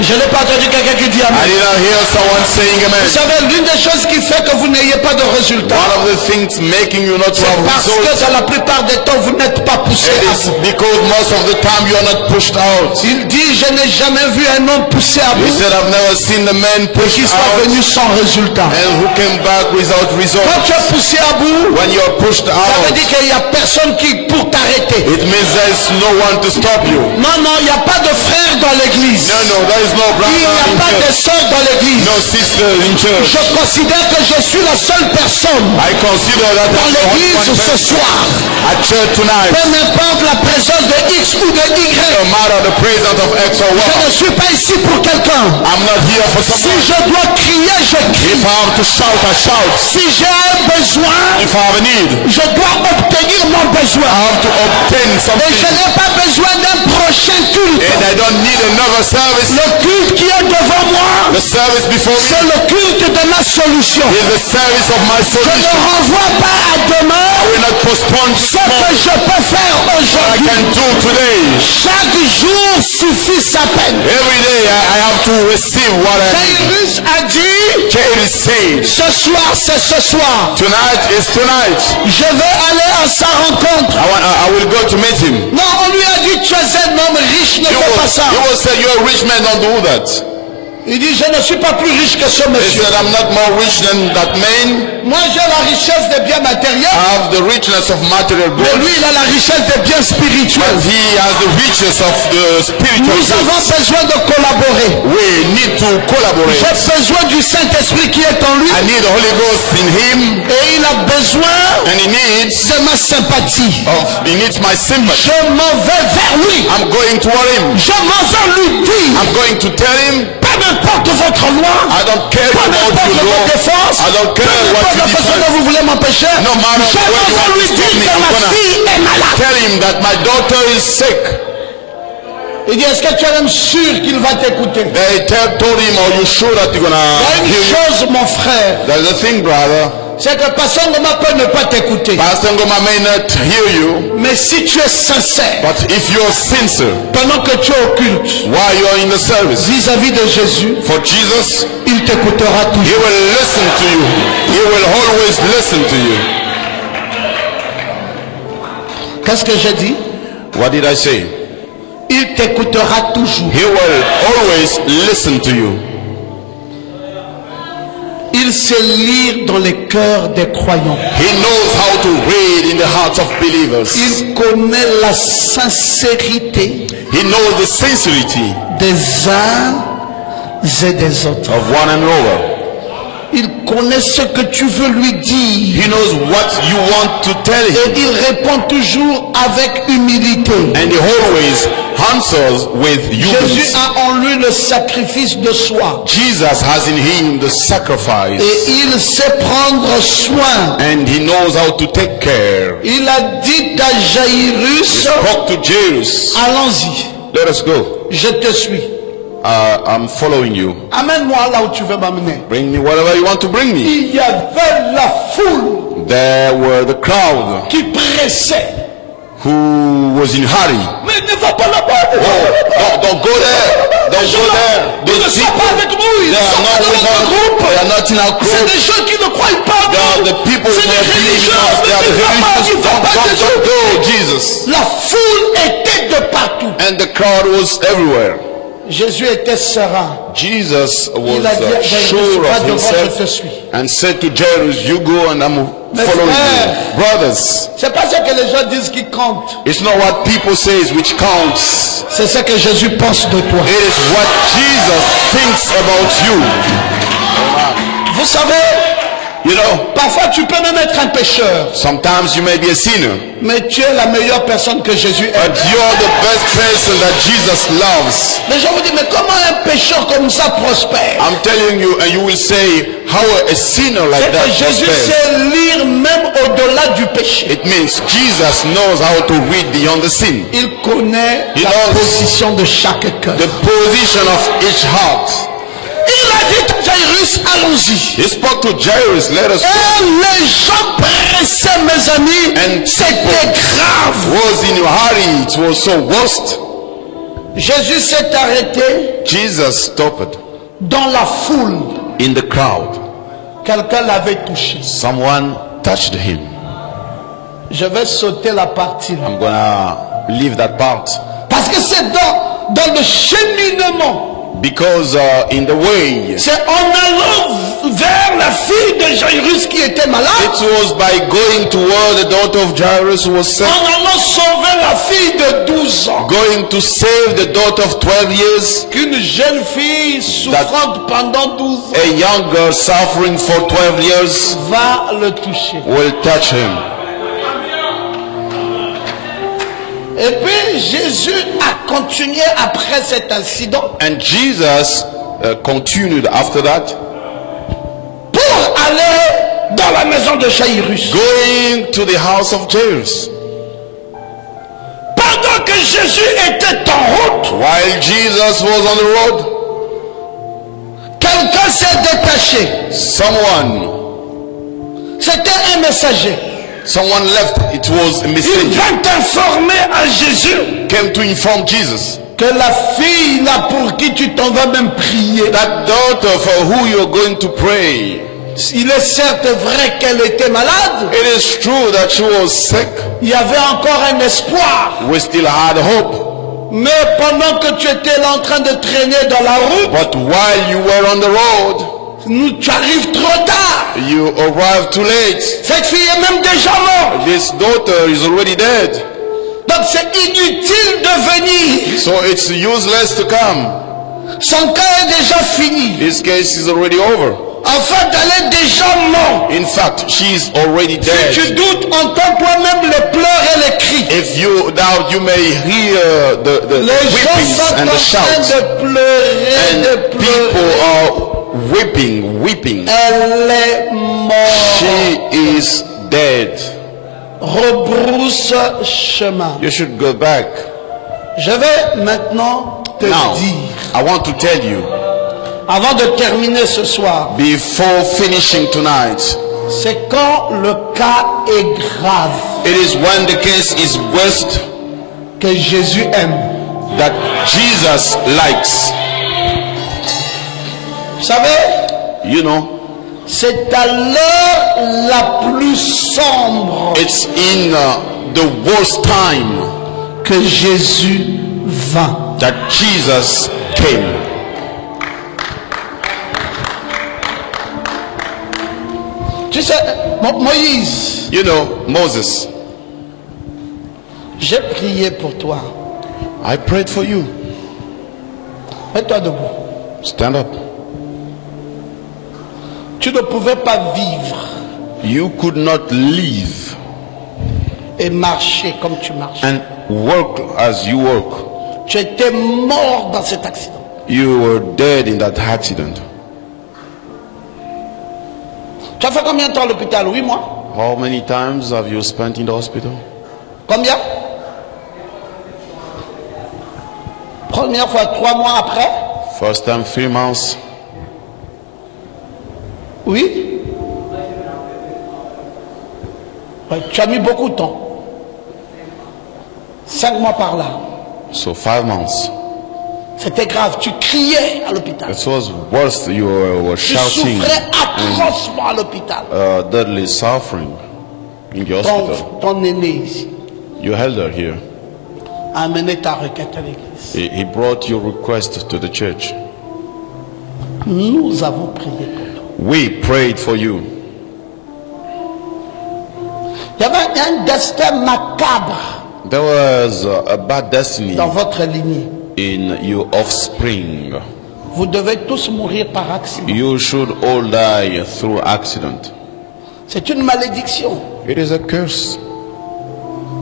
Je n'ai pas entendu quelqu'un qui dit I amen. did not hear someone saying Vous amen. savez, l'une des choses qui fait que vous n'ayez pas de résultats, One of the things making you not to c'est have parce que results, dans la plupart des temps, vous n'êtes pas poussé it à is bout. because most of the time you are not pushed out. Il dit, je n'ai jamais vu un homme poussé à He bout said, I've never seen the man qui pushed soit out venu sans résultat. and who came back without Quand results. tu es poussé à bout, When you are pushed ça veut out, dire qu'il n'y a personne qui pour t'arrêter. it means there's no one to stop you. Non, non, il n'y a pas de frère dans l'église. No, there is no Il brother n'y a in pas de church, sœur dans l'église. no sister in church. Je considère que je suis la seule personne I consider that dans I'm the l'église only one ce person soir. at church tonight. Peu m'importe la présence de X ou de Y. No matter the presence of X or Je Y, ne suis pas ici pour quelqu'un. I'm not here for Si someone. je dois crier, je crie. If I have to shout, I shout. Si j'ai un besoin, If I have a need, je dois obtenir mon besoin. I have to obtain Et je something. n'ai pas besoin d'un prochain culte. And I don't need another service. Le culte qui est devant moi, The service before me c'est le culte de ma solution. is the service of my Je ne solution. renvoie pas à demain I will not postpone to ce que tomorrow. je peux faire What I aujourd'hui. can do today. Chaque jour suffit sa peine. Every day I have to receive what I need. Jairus a dit, It is said, ce soir c'est ce soir. tonight is tonight. Je vais aller à sa rencontre. I will go to meet him. Non, on lui a dit, tu es un homme riche, ne fais pas ça. You will say you're a rich man, don't do that. Il dit, je ne suis pas plus riche que ce He monsieur. said, I'm not more rich than that man. Moi j'ai la richesse des biens matériels, I have the richness of material mais goods. lui il a la richesse des biens But spirituels. he has the riches of the spiritual Nous avons goods. besoin de collaborer. We need to collaborate. J'ai besoin du Saint-Esprit qui est en lui I need the Holy Ghost in him, et il a besoin and he needs de ma sympathie. my sympathy. Je m'en vais vers lui. I'm going toward him. Je m'en vais lui dire, I'm going to tell him, peu m'importe votre loi, I don't care peu about m'importe your vos law. défenses, I don't peu care what m'importe you la façon defend. dont vous voulez m'empêcher. No matter Je where m'en you vais want lui to dire stop me, que I'm ma gonna fille est malade. tell him that my daughter is sick. Il dit, est-ce que tu es même sûr qu'il va t'écouter? They told him, are you sure that you're Il y a gonna une hear me? chose, mon frère, There's a thing, brother. c'est que Pasteur Ngoma peut ne pas t'écouter. Pastor Ngoma may not hear you, Mais si tu es sincère, but if you're sincere pendant que tu es au culte, while you're in the service vis-à-vis de Jésus, for Jesus, il t'écoutera he toujours. will listen to you. He will always listen to you. Qu'est-ce que j'ai dit? What did I say? Il t'écoutera toujours. He will always listen to you. Il sait lire dans les cœurs des croyants. He knows how to read in the hearts of believers. Il connaît la sincérité He knows the sincerity des uns et des autres. of one another. Il connaît ce que tu veux lui dire. He knows what you want to tell Et him. il répond toujours avec humilité. And he always answers with Jésus humility. a en lui le sacrifice de soi. Jesus has in him the sacrifice. Et il sait prendre soin. And he knows how to take care. Il a dit à He Jairus, spoke to Jairus. allons-y, Let us go. je te suis. I'm following you. Amène-moi là où tu veux m'amener. Bring me whatever you want to bring me. Il y avait la foule There were the crowd qui pressait. who was in hurry. Mais ne va pas là-bas. Oh, don't go there. Don't go there. Ils ne Those sont pas avec people, nous. Ils they ne sont pas are not dans with notre us. groupe. They are not in our C'est group. des gens qui ne croient pas They are en the nous. people who C'est are des believing religieux. us. They are the religious. Don't go, Jesus. La foule était de partout. And the crowd was everywhere. Jésus était serein. Jesus was Il a dit à Jairus, sure va of devant, je te himself suis. and said to Jairus, you go and I'm Mes following frères, you. Brothers, c'est pas ce que les gens disent qui compte. it's not what people say which counts. C'est ce que Jésus pense de toi. It is what Jesus thinks about you. Vous savez, You know, parfois tu peux même être un pécheur, sometimes you may be a sinner, mais tu es la meilleure personne que Jésus but aime. you're the best person that Jesus loves. Les gens vous disent, mais comment un pécheur comme ça prospère? I'm telling you, and you will say, how a sinner like C'est that que Jésus prospers. sait lire même au-delà du péché. It means Jesus knows how to read beyond the sin, Il connaît He la knows position de chaque cœur. the position of each heart. Il a dit à Jairus, allons-y. He spoke to Jairus, let us go. Et les gens pressaient, mes amis, And c'était grave. Was in a hurry, it was so worst. Jésus s'est arrêté Jesus stopped dans la foule. in the crowd. Quelqu'un l'avait touché. Someone touched him. Je vais sauter la partie là. I'm gonna leave that part Parce que c'est dans le cheminement. because in the way, C'est en allant vers la fille de Jairus qui était malade. it was by going toward the daughter of Jairus who was sick, En allant sauver la fille de 12 ans. going to save the daughter of 12 years, Qu'une jeune fille souffrante pendant 12 ans a young girl suffering for 12 years va le toucher. will touch him. Et puis Jésus a continué après cet incident And Jesus continued after that, pour aller dans la maison de Jairus. going to the house of Jairus. Pendant que Jésus était en route, While Jesus was on the road, quelqu'un s'est détaché. someone C'était un messager. left. It was a Il messenger. vint informer à Jésus Came to inform Jesus que la fille là pour qui tu t'en vas même prier. that daughter for who you're going to pray. Il est certes vrai qu'elle était malade. It is true that she was sick. Il y avait encore un espoir. We still had hope. Mais pendant que tu étais là en train de traîner dans la route, But while you were on the road, tu arrives trop tard. you arrived too late. Cette fille est même déjà morte. This daughter is already dead. Donc c'est inutile de venir. So it's useless to come. Son cas est déjà fini. This case is already over. En fait, elle est déjà morte. In fact, she's already Si tu dead. doutes, entends toi-même les pleurs et les cris. If you doubt, you may hear the Les gens weepings sont en and the train shouts. de pleurer, de And people pleurer. are weeping. Elle est morte. She is dead. Rebrousse chemin. You should go back. Je vais maintenant te Now, dire, I want to tell you, avant de terminer ce soir, before finishing tonight, c'est quand le cas est grave it is when the case is worst que Jésus aime. that Jesus likes. Vous savez, You know, c'est à l'heure la plus sombre it's in the worst time que Jésus vint. that Jesus came. Tu sais, Moïse, You know, Moses, j'ai prié pour toi. I prayed for you. Mets-toi debout. Stand up. Tu ne pouvais pas vivre You could not live et marcher comme tu marches. and work as you work. Tu étais mort dans cet accident. You were dead in that accident. Tu as fait combien de temps à l'hôpital? 8 mois? How many times have you spent in the hospital? Combien? Première fois 3 mois après? First time 3 months. Oui? Ouais, tu as mis beaucoup de temps. 5 mois par là. So 5 months. C'était grave. Tu criais à l'hôpital. It was worse. You were Tu shouting souffrais atrocement à l'hôpital. deadly suffering in the hospital. Ton aîné ici You held her here. a amené ta requête à l'église. He brought your request to the church. Nous avons prié pour toi. We prayed for you. Il y avait un destin macabre There was a bad destiny dans votre lignée. in your offspring. Vous devez tous mourir par accident. You should all die through accident. C'est une malédiction. It is a curse.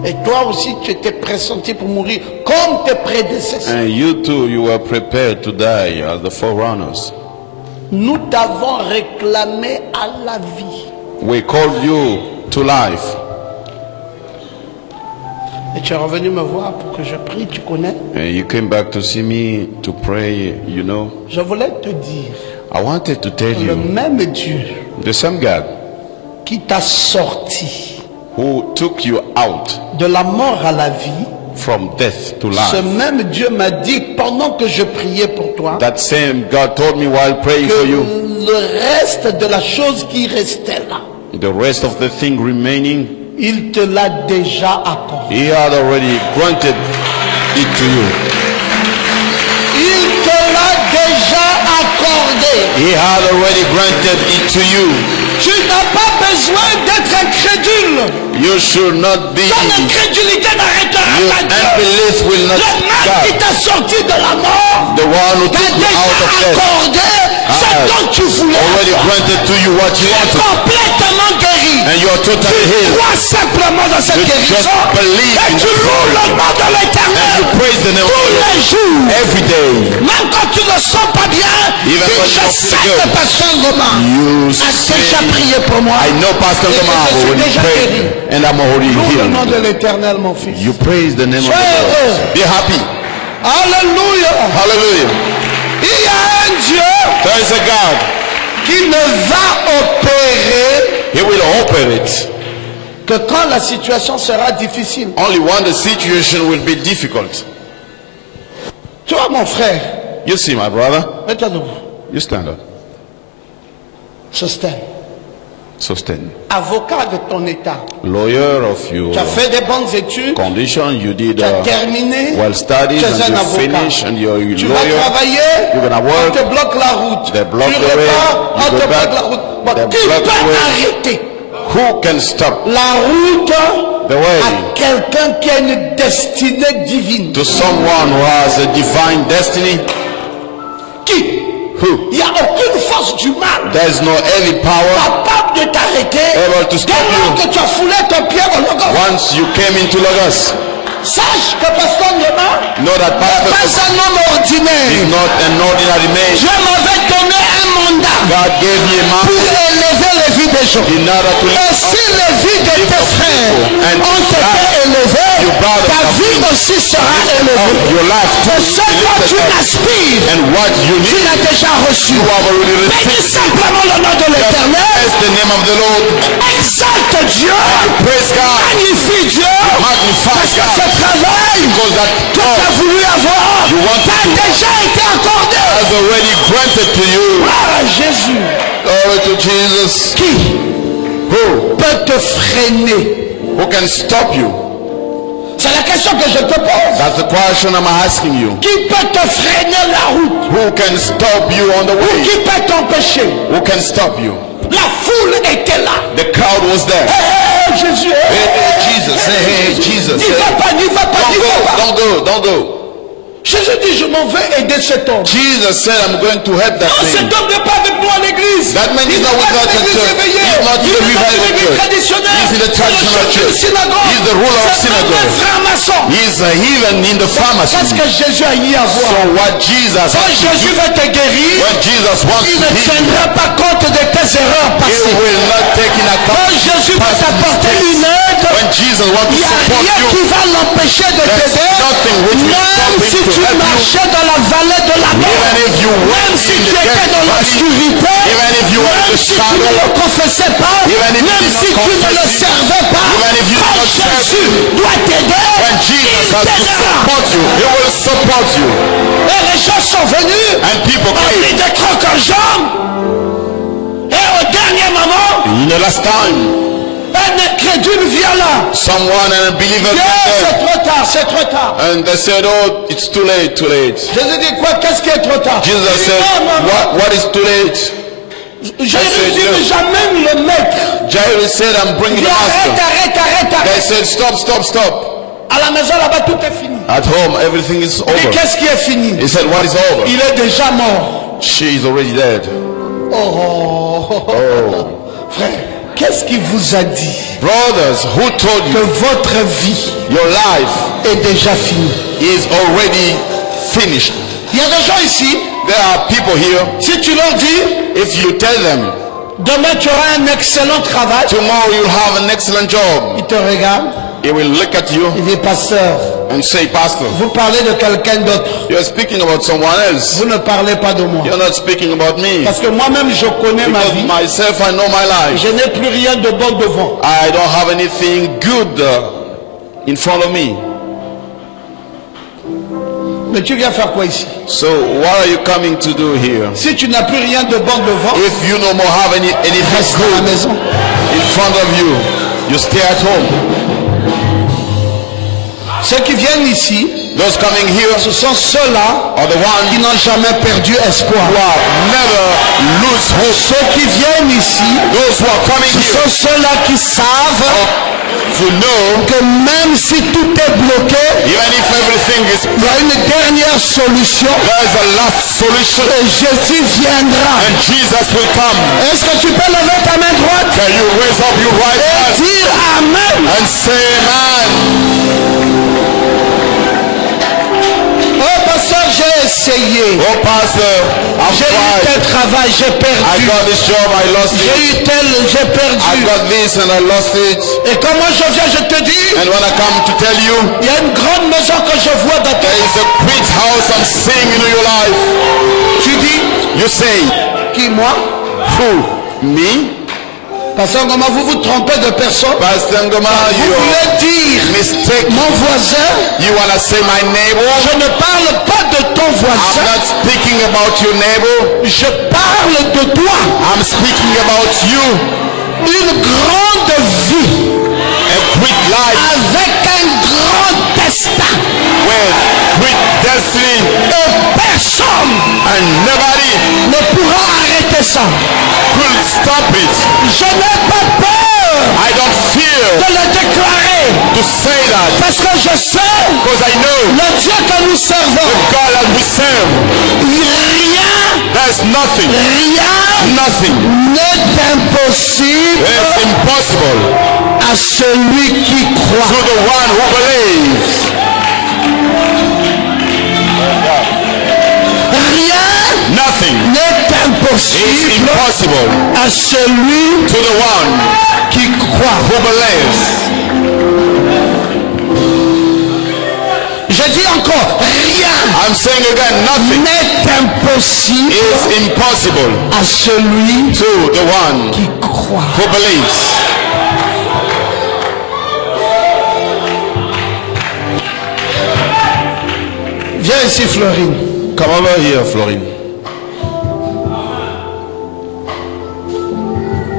Et toi aussi, tu étais pressenti pour mourir comme tes prédécesseurs. And you too, you were prepared to die as the forerunners. Nous t'avons réclamé à la vie. We called you to life. Et tu es revenu me voir pour que je prie, tu connais. And you came back to see me to pray, you know. Je voulais te dire, I wanted to tell le you, même Dieu the same God qui t'a sorti who took you out de la mort à la vie, from death to ce life. même Dieu m'a dit pendant que je priais pour toi That same God told me while praying for que you, le reste de la chose qui restait là, the rest of the thing remaining, il te l'a déjà accordé. He had already granted it to you. Il te l'a déjà accordé. He had already granted it to you. Tu n'as pas besoin d'être incrédule. You should not be. Ton incrédulité n'arrêtera Your pas Dieu. unbelief will not Le même qui stop. t'a sorti de la mort The one who t'a took you déjà out of death accordé ce dont tu voulais already avoir. granted to you what you wanted, Complètement guéri. and you are totally Tu healed. crois simplement dans cette You guérison just believe et in tu that loues le nom de and l'Éternel you praise the name of tous the les Lord jours. every day. Même quand tu ne sens pas bien, Even dis, when je you don't feel sais good. que Pasteur Romain You a déjà say, prié pour moi. I know Pastor Et que je Gamaro suis when he déjà prayed, guéri. and I'm already Loue le nom de healed. l'Éternel, mon fils. You praise the name of Sois the heureux. Lord. Be happy. Alléluia. Hallelujah. Il y a un Dieu There is a God. qui ne va opérer He will operate que quand la situation sera difficile. only when the situation will be difficult. Tu vois, mon frère, You see, my brother. mets-toi debout. You stand up. Sustain. Sustain. Avocat de ton état. Lawyer of your Tu as fait des bonnes études. condition. You did Tu as terminé. well studies Tu es and un you avocat. finish and you're a Tu vas lawyer. travailler. You're gonna On work. te bloque la route. They block Tu the way. repars. You On go te back. bloque la route. Bon, They tu block peux the way. arrêter Who can stop la route the way à quelqu'un qui a une destinée divine. to someone who has a divine destiny? Qui? Who? Il n'y a aucune force du mal There is no any power capable de t'arrêter able to dès stop lors you. que tu as foulé ton pied au logo. Once you came into Lagos, Sache que Pasteur Ndema know that n'est Pastor pas un homme is ordinaire. not an ordinary man. Dieu m'avait donné un mandat God gave me a pour man élever les vies des gens. in order to Et lift si up les vies de tes frères and ont été élevées, your brothers ta have vie aussi sera élevée. your life to Et ce be dont tu lifted up. aspires, And what you tu need, l'as déjà reçu. you have already Bénis received. simplement le nom de l'Éternel. Bless the name of the Lord. Exalte Dieu. Praise God. Magnifie Dieu. Magnify Parce que God. ce travail Because that que tu as voulu avoir You want t'a to- déjà été accordé. has already granted to you. Gloire à Jésus. Glory to Jesus. Qui Who? peut te freiner? Who can stop you? C'est la question que je te pose. That's the question I'm asking you. Qui peut te freiner la route? Who can stop you on the Qui way? peut t'empêcher? Who can stop you? La foule était là. The crowd was there. Hey, Jésus. Hey, Jesus. Hey, Jesus. N'y va pas, n'y va pas, n'y va pas. Don't go. Don't go. Jésus dit, je m'en vais aider cet homme. Jesus said, I'm going to help that Non, man. cet homme n'est pas avec nous à l'église. That man is Il n'est not with pas us dans at l'église church. éveillée. He's not in Il the n'est pas dans revival l'église church. traditionnelle. He's in the C'est le traditional chef church. d'une synagogue. He's the ruler of C'est un synagogue. franc-maçon. He's even in the pharmacy. Qu'est-ce que Jésus a y à voir? So what Jesus Quand has to Jésus do, va te guérir, when Jesus wants il to ne heal you, tiendra pas compte de tes erreurs he passées. will not take in Quand account Jésus va past t'apporter mistakes. une aide, When Jesus wants il to n'y a support rien qui you, va l'empêcher de there's t'aider. nothing which will stop Même him si to tu help you. marchais dans la vallée de la mort, Even if you même walk si in tu the étais death dans valley, l'obscurité, even if you were in même the si tu ne shadow, le confessais pas, even if you même did not si tu ne le confess it, servais pas, even if you quand did not serve Jésus doit t'aider, when Jesus il has to t'aidera. support you, he will support you. Et les gens sont venus, And people ont mis came. des crocs en jambes, et au dernier moment, In the last time, un incrédule vient là. someone, an unbeliever, Dieu, came c'est there, trop tard, c'est trop tard. and they said, "Oh, it's too late, too late." Jésus dit quoi? Qu'est-ce qui est trop tard? Jesus Il dit, said, non. "What is too late?" Jésus said, dit, no. mais j'amène le maître. Jairus said, "I'm bringing Il the dit, master." arrête. They said, "Stop." À la maison là-bas, tout est fini. At home, everything is Et over. qu'est-ce qui est fini? He said, "What is over?" Il est déjà mort. She is already dead. Frère, qu'est-ce qui vous a dit Brothers, who told que you votre vie your life est déjà finie? is already finished? Il y a des gens ici, There are people here, si tu leur dis, if you tell them, demain tu auras un excellent travail, tomorrow you'll have an excellent job, ils te regardent, he will look at you il dit, pasteur, and say, "Pastor, vous parlez de quelqu'un d'autre, you're speaking about someone else. vous ne parlez pas de moi. You're not speaking about me. Parce que moi-même je connais ma Because vie, myself, I know my life. je n'ai plus rien de bon devant. I don't have anything good in front of me. Mais tu viens faire quoi ici? So what are you coming to do here? Si tu n'as plus rien de bon devant, If you no more have anything reste à la good maison. in front of you, you stay at home. Ceux qui viennent ici, Those coming here ce sont ceux-là are the qui ones n'ont jamais perdu espoir. who have never lose hope. Ceux qui viennent ici, Those who are coming ce here sont ceux-là qui savent to know que même si tout est bloqué, even if everything is, il y a une dernière solution there is a last solution et Jésus viendra. and Jesus will come. Est-ce que tu peux lever ta main droite Can you raise up your right et hand dire Amen? and say amen? Oh pasteur, j'ai essayé. Oh pastor, I'm J'ai eu tried. tel travail, j'ai I perdu. got this job, I lost J'ai it. eu tel, j'ai I perdu. got this and I lost it. Et quand moi je viens, je te dis, And when I come to tell you, il y a une grande maison que je vois dans ta there is a great house I'm seeing in your life. Tu dis, You say, qui moi? who? Me? Pasteur, comment vous vous trompez de personne? Pastor Ngoma, Vous you voulez dire, mistake. mon voisin? You want to say my neighbor? Je ne parle pas de ton I'm voisin. not speaking about your neighbor. Je parle de toi. I'm speaking about you. Une grande vie A great life avec un grand destin. with great destiny. Et personne And nobody ne pourra arrêter ça. could stop it. Je n'ai pas peur I don't fear de le déclarer. to say that Parce que je sais, because I know le Dieu que nous servons, the God that we serve, rien, there's nothing n'est impossible it's impossible à celui qui to croit. the one who believes. Rien Nothing n'est is impossible impossible à celui to the one qui croit. who believes. Je dis encore, rien I'm saying again, nothing n'est impossible is impossible à celui to the one qui croit. who believes. Viens ici, Florine. Come over here, Florine.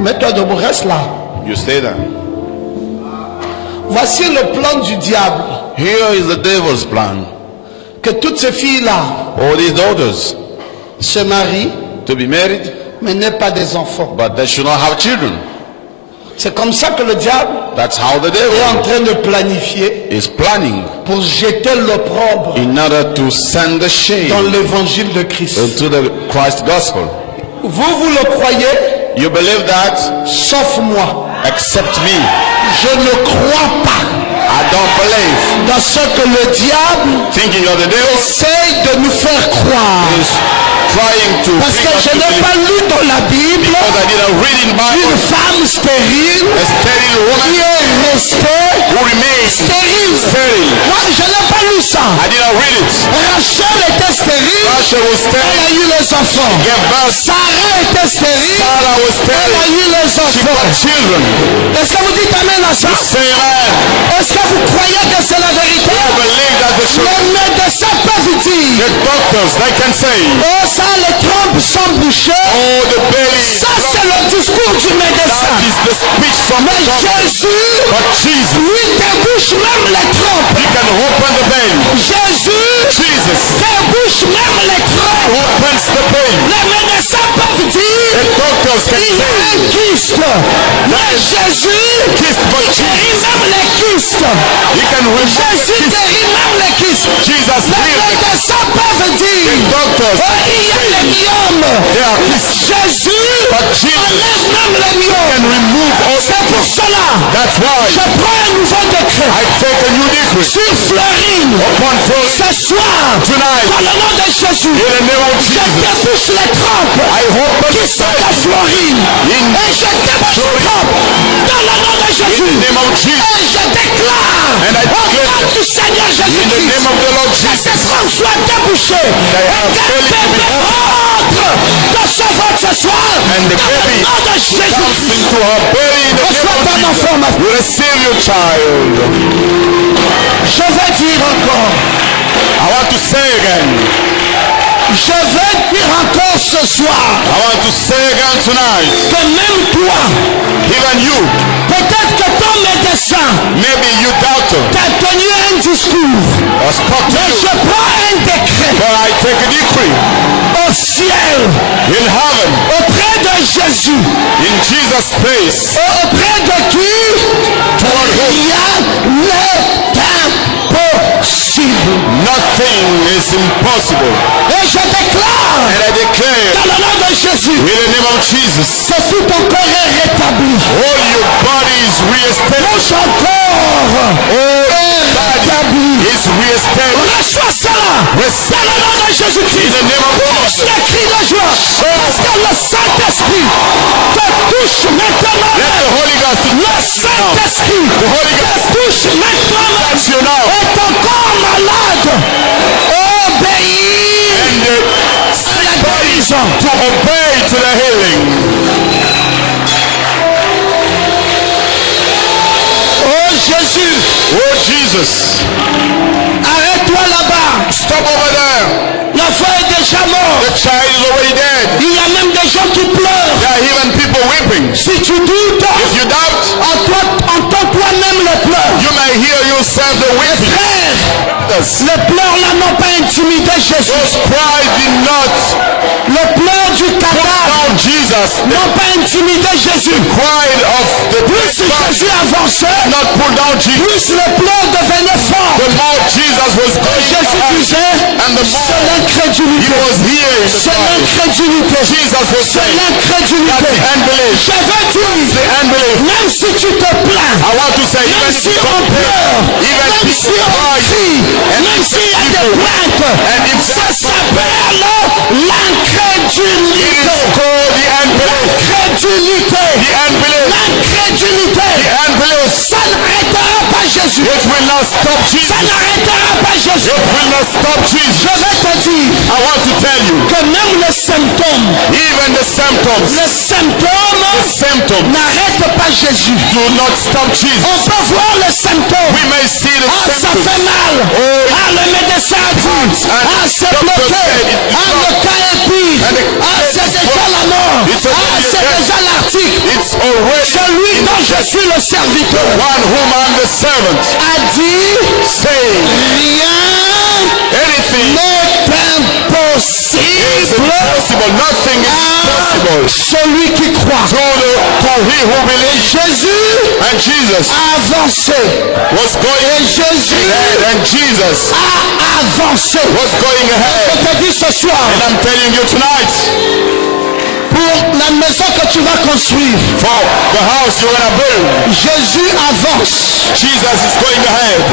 Mets-toi debout, reste là. You stay there. Voici le plan du diable. Here is the devil's plan. Que toutes ces filles-là All these daughters se marient, to be married, mais n'aient pas des enfants. but they should not have children. C'est comme ça que le diable That's how the est en devil train de planifier is planning pour jeter l'opprobre in order to send the dans shame l'évangile de Christ. into the Christ gospel. Vous le croyez, You believe that? sauf moi. Except me. Je ne crois pas I don't believe. dans ce que le diable Thinking of the devil essaye de nous faire croire. is trying to Parce bring que us je to n'ai believe. pas lu dans la Bible Because I didn't read in une Bible femme stérile a sterile qui woman est restée who remains stérile. sterile. Moi, je n'ai pas lu ça. I didn't read it. Rachel était stérile, Rachel was elle sterile. a eu les enfants. Gave birth. Sarah était stérile, Sarah was elle a sterile. eu les She enfants. got children. Est-ce que vous dites amen à ça? Say amen. Est-ce que vous croyez que c'est la vérité? I believe that the truth. Les médecins peuvent dire, The doctors, they can say, oh ça, les trompes sont bouchées. oh, the belly. Ça, c'est le discours du médecin. That is the speech from the Mais doctor. Jésus, But Jesus, lui, débouche même les trompes. he can open the belly. Jésus Jesus débouche même les trompes. opens the belly. Les médecins peuvent dire, The doctors can il y a say, un kyste. Mais Jésus guérit même les kystes. he can remove the Jésus kiss. guérit même les kystes. Jesus Les healed the médecins peuvent dire, The doctors, oh, il y a les myomes. they are kissed. Jésus But Jesus enlève même les can myomes. remove all. C'est pour cela, That's je why prends un nouveau décret I take a new decree sur Florine. upon Florine Ce soir, tonight. dans le nom de Jésus, In the name of je Jesus, débouche les trompes I open qui sont de Florine. Et je débouche les trompes dans le nom de in Jésus. the name of Jesus. Et je déclare And I au declare nom du Seigneur in the Jésus-Christ name of the Lord que Jesus. ces trompes soient débouchées. Et have qu'un failed to be bébé entre dans ce ventre ce soir And the dans le baby nom de comes Jésus-Christ. into her belly in the Reçois ton name of enfant, ma Jesus. You receive your child. Je vais dire encore. I want to say again. Je vais dire encore ce soir I want to say again tonight. que même toi, Even you, peut-être que ton médecin maybe you doctor, t'a tenu un discours, or spoke to mais you, je prends un décret but I take a decree au ciel in heaven, auprès de Jésus, in Jesus' face, auprès de qui toward whom rien n'est impossible. nothing is impossible. Et je déclare And I declare dans le nom de Jésus in the name of Jesus, que tout ton corps est rétabli. all your body is reestablished. Ton corps est rétabli. Is reestablished. Reçois cela dans le nom de Jésus-Christ. In the name of Pousse les cris de joie. Parce que le Saint-Esprit te touche maintenant. Let the Holy Ghost Le Saint-Esprit The Holy te Ghost touche maintenant. touch you now. Et ton corps malade obéit And the à la guérison. to obey to the healing. Oh Jésus, Oh Jesus, arrête-toi là-bas. stop over there. L'enfant est déjà mort. The child is already dead. Il y a même des gens qui pleurent. There are even people weeping. Si tu doutes, If you doubt, entends toi-même les pleurs. you may hear yourself the weeping. Frère, Brothers, les pleurs là n'ont pas intimidé Jésus. those cries did not Les pleurs du put cadavre down Jesus. The n'ont pas intimidé Jésus. cry of the Plus Jésus avançait, not pull down Jesus. plus les pleurs devenaient forts. The more Jesus was going Jésus down, disait, and the c'est more he l'incrédulité. was here in the C'est fire. l'incrédulité. Jesus was C'est saying, that's l'incrédulité. the unbelief. Je veux dire, The unbelief. même si tu te plains, I want to say, even même if si you on compare, pleure, even même si people on cry, crie, and même if s'il y a des people, plaintes, and if ça there's no s'appelle it l'incrédulité. is called the unbelief. L'incrédulité. The unbelief. L'incrédulité. The unbelief. Ça n'arrêtera pas Jésus. It will not stop Ça Jesus. n'arrêtera pas Jésus. It will not stop Jesus. Je vais te dire I want to tell you, que même les symptômes, even the symptoms n'arrêtent pas Jésus. do not stop Jesus. On peut voir les symptômes. We may see the Ah, ça symptoms. fait mal. Ah, le médecin a dit. Ah, c'est bloqué. Ah, le cas est pire. Ah, c'est déjà la mort. Ah, c'est déjà l'article. It's already Celui dont je suis le serviteur one whom I'm the servant. a dit Say rien anything n'est is impossible impossible. Nothing is à possible believers. Celui qui croit. To he who believes. Jésus And Jesus a avancé. was going Et Jésus ahead. And Jesus a avancé. was going ahead. Je te dis ce soir, And I'm telling you tonight, pour la maison que tu vas construire, for the house you're gonna build, Jésus avance. Jesus is going ahead.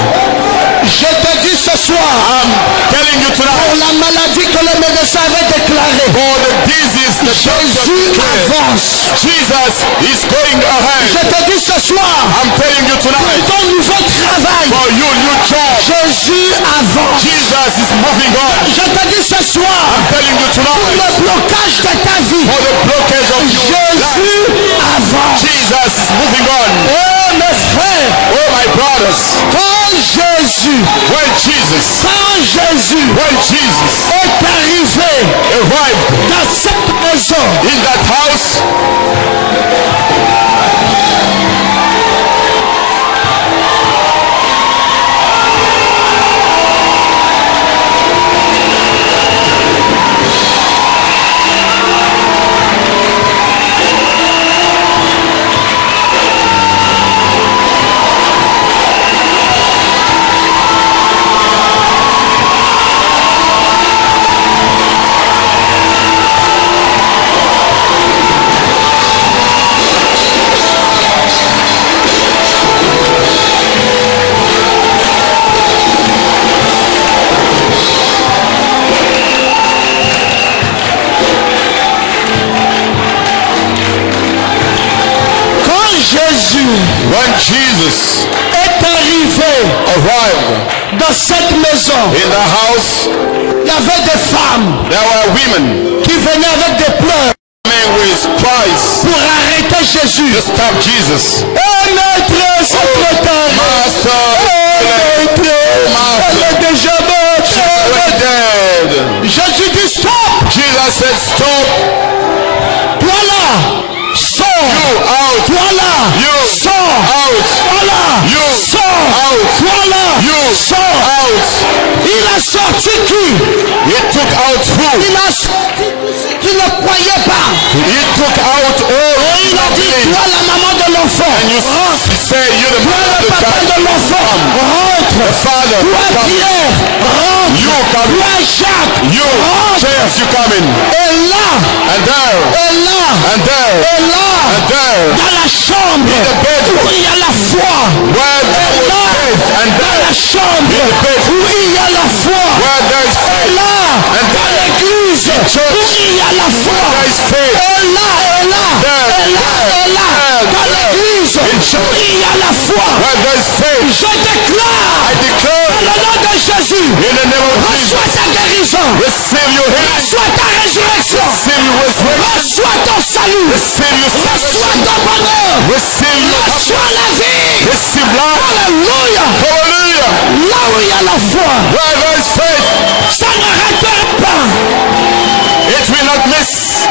Je te dis ce soir, I'm telling you pour tonight, la maladie que le médecin avait déclarée, for the disease the Jésus doctor avance. Jesus is going ahead. Je te dis ce soir, I'm telling you pour tonight, ton nouveau travail, for you new job, Jésus avance. Jesus is moving on. Je te dis ce soir, I'm telling you pour tonight, le blocage de ta vie, for the blockage of your life, Jésus avance. Jesus is moving on. Oh mes frères, Oh my brothers, quand Jésus when Jesus est arrivé arrived dans cette maison, in that house, when Jesus est arrivé arrived dans cette maison, in the house, il y avait des femmes there were women qui venaient avec des pleurs coming with cries pour arrêter Jésus. to stop Jesus. Oh maître, c'est trop tard. Master, Oh maître, elle est déjà morte. we're dead. Jésus dit stop. Jesus said, stop, Toi là, sors. you out, Toi là, you sors. out, Toi là, you sors. out, Toi là, you sors. out. Il a sorti qui? He took out who? Il a sorti qui ne croyait pas. He took out all Et il a dit, toi la maman de l'enfant, and you rentre. say you're the Toi man of le the papa child. de l'enfant, rentre. The father, Toi come. Pierre, rentre. You come. Toi Jacques, You, rentre. James, you come in. Et là, And there, et là, and there, et là, and there, dans la chambre the bedroom où il y a la foi. where there Et was là, faith, and dans there, la chambre in the bedroom où il y a la foi. where there is Et faith, là, and dans there, l'église church, où il y a la foi. there is faith, Et là, et là, there, et là, et là, there, dans there, l'église in où church, il y a la foi. where there is faith. Je déclare I declare dans le nom de Jésus, in the name of reçois Jesus, ta guérison, receive your healing, reçois ta résurrection, receive your resurrection, reçois ton salut, receive your reçois salvation, ton bonheur, receive your happiness, reçois la vie. receive life. Alléluia. Hallelujah. Là où il y a la foi, Where there is faith, ça ne ratera pas. it will not miss.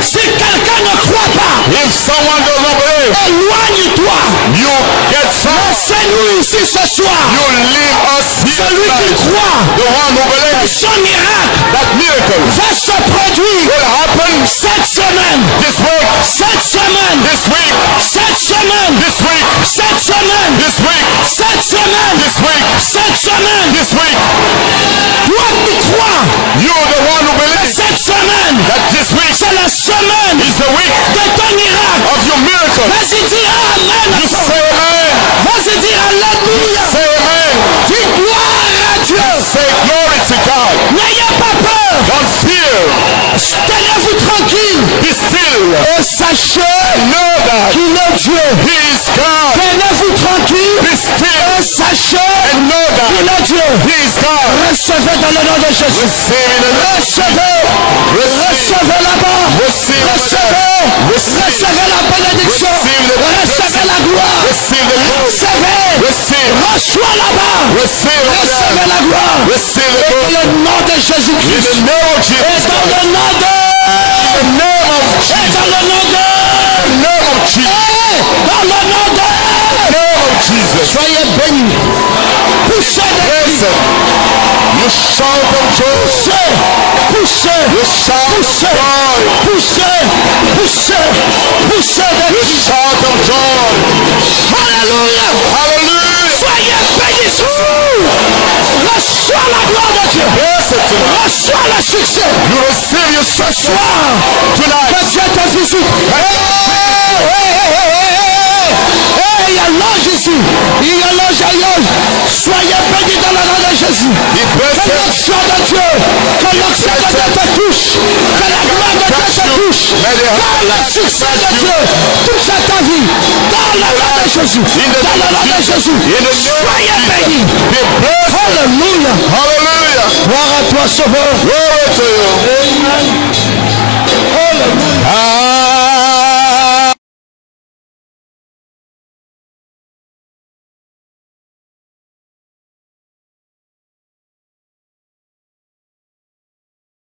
Si quelqu'un ne croit pas, If someone does not believe, éloigne-toi. you get far. Laissez-nous ici ce soir. You leave us here Celui qui tonight. croit The one who que believes son miracle that miracle va se produire will happen cette semaine, this week, cette semaine, this week, cette semaine, this week, cette semaine, this week, cette semaine, this week, cette semaine. this week. Toi qui crois You're the one who que believes cette semaine, that this week c'est la semaine is the week de ton miracle. of your miracle. Vas-y, dis amen. You say amen. Vas-y, dis alléluia. Say amen. Dis gloire à Dieu. Say glory to God. N'ayez pas peur. Don't fear. Tenez-vous tranquille. Be still. Et sachez Know that qu'il est Dieu. He is God. Tenez-vous tranquille. Be still. Et sachez And know qu'il that est Dieu. He is God. Recevez dans le nom de Jésus. Receive in the name. Recevez. Receive. Recevez là-bas. Receive. Recevez. Receive. Recevez la bénédiction. Receive the Recevez la gloire. Receive the glory. Recevez. Receive. Reçois là-bas. Receive Recevez the la gloire. Receive the Et glory. dans le nom de In Jésus-Christ. the name of Et Jesus. dans le nom de... In the name of Et Jesus. dans le nom de... In the name of Jesus. Et dans le nom de... In the name of Jesus. Soyez bénis. Poussez des cris. Listen. You shout of joy. Poussez. You shout of joy. Poussez. Poussez. Poussez. You shout of joy. Alléluia. Hallelujah. Soyez bénis. Reçois la gloire de Dieu. Bless it tonight. Reçois le succès. You receive your success tonight. Que Dieu te visite. Il y a l'ange ici. Il y a l'ange ailleurs. Soyez bénis dans le nom de Jésus. Que l'onction de Dieu. Que l'onction de Dieu te touche. Que la gloire de Dieu te touche. Que le succès de Dieu touche à ta vie. Dans le nom de Jésus. Dans le nom de Jésus. Soyez bénis. Alléluia. Hallelujah. Gloire à toi, Sauveur. Glory to you. Amen.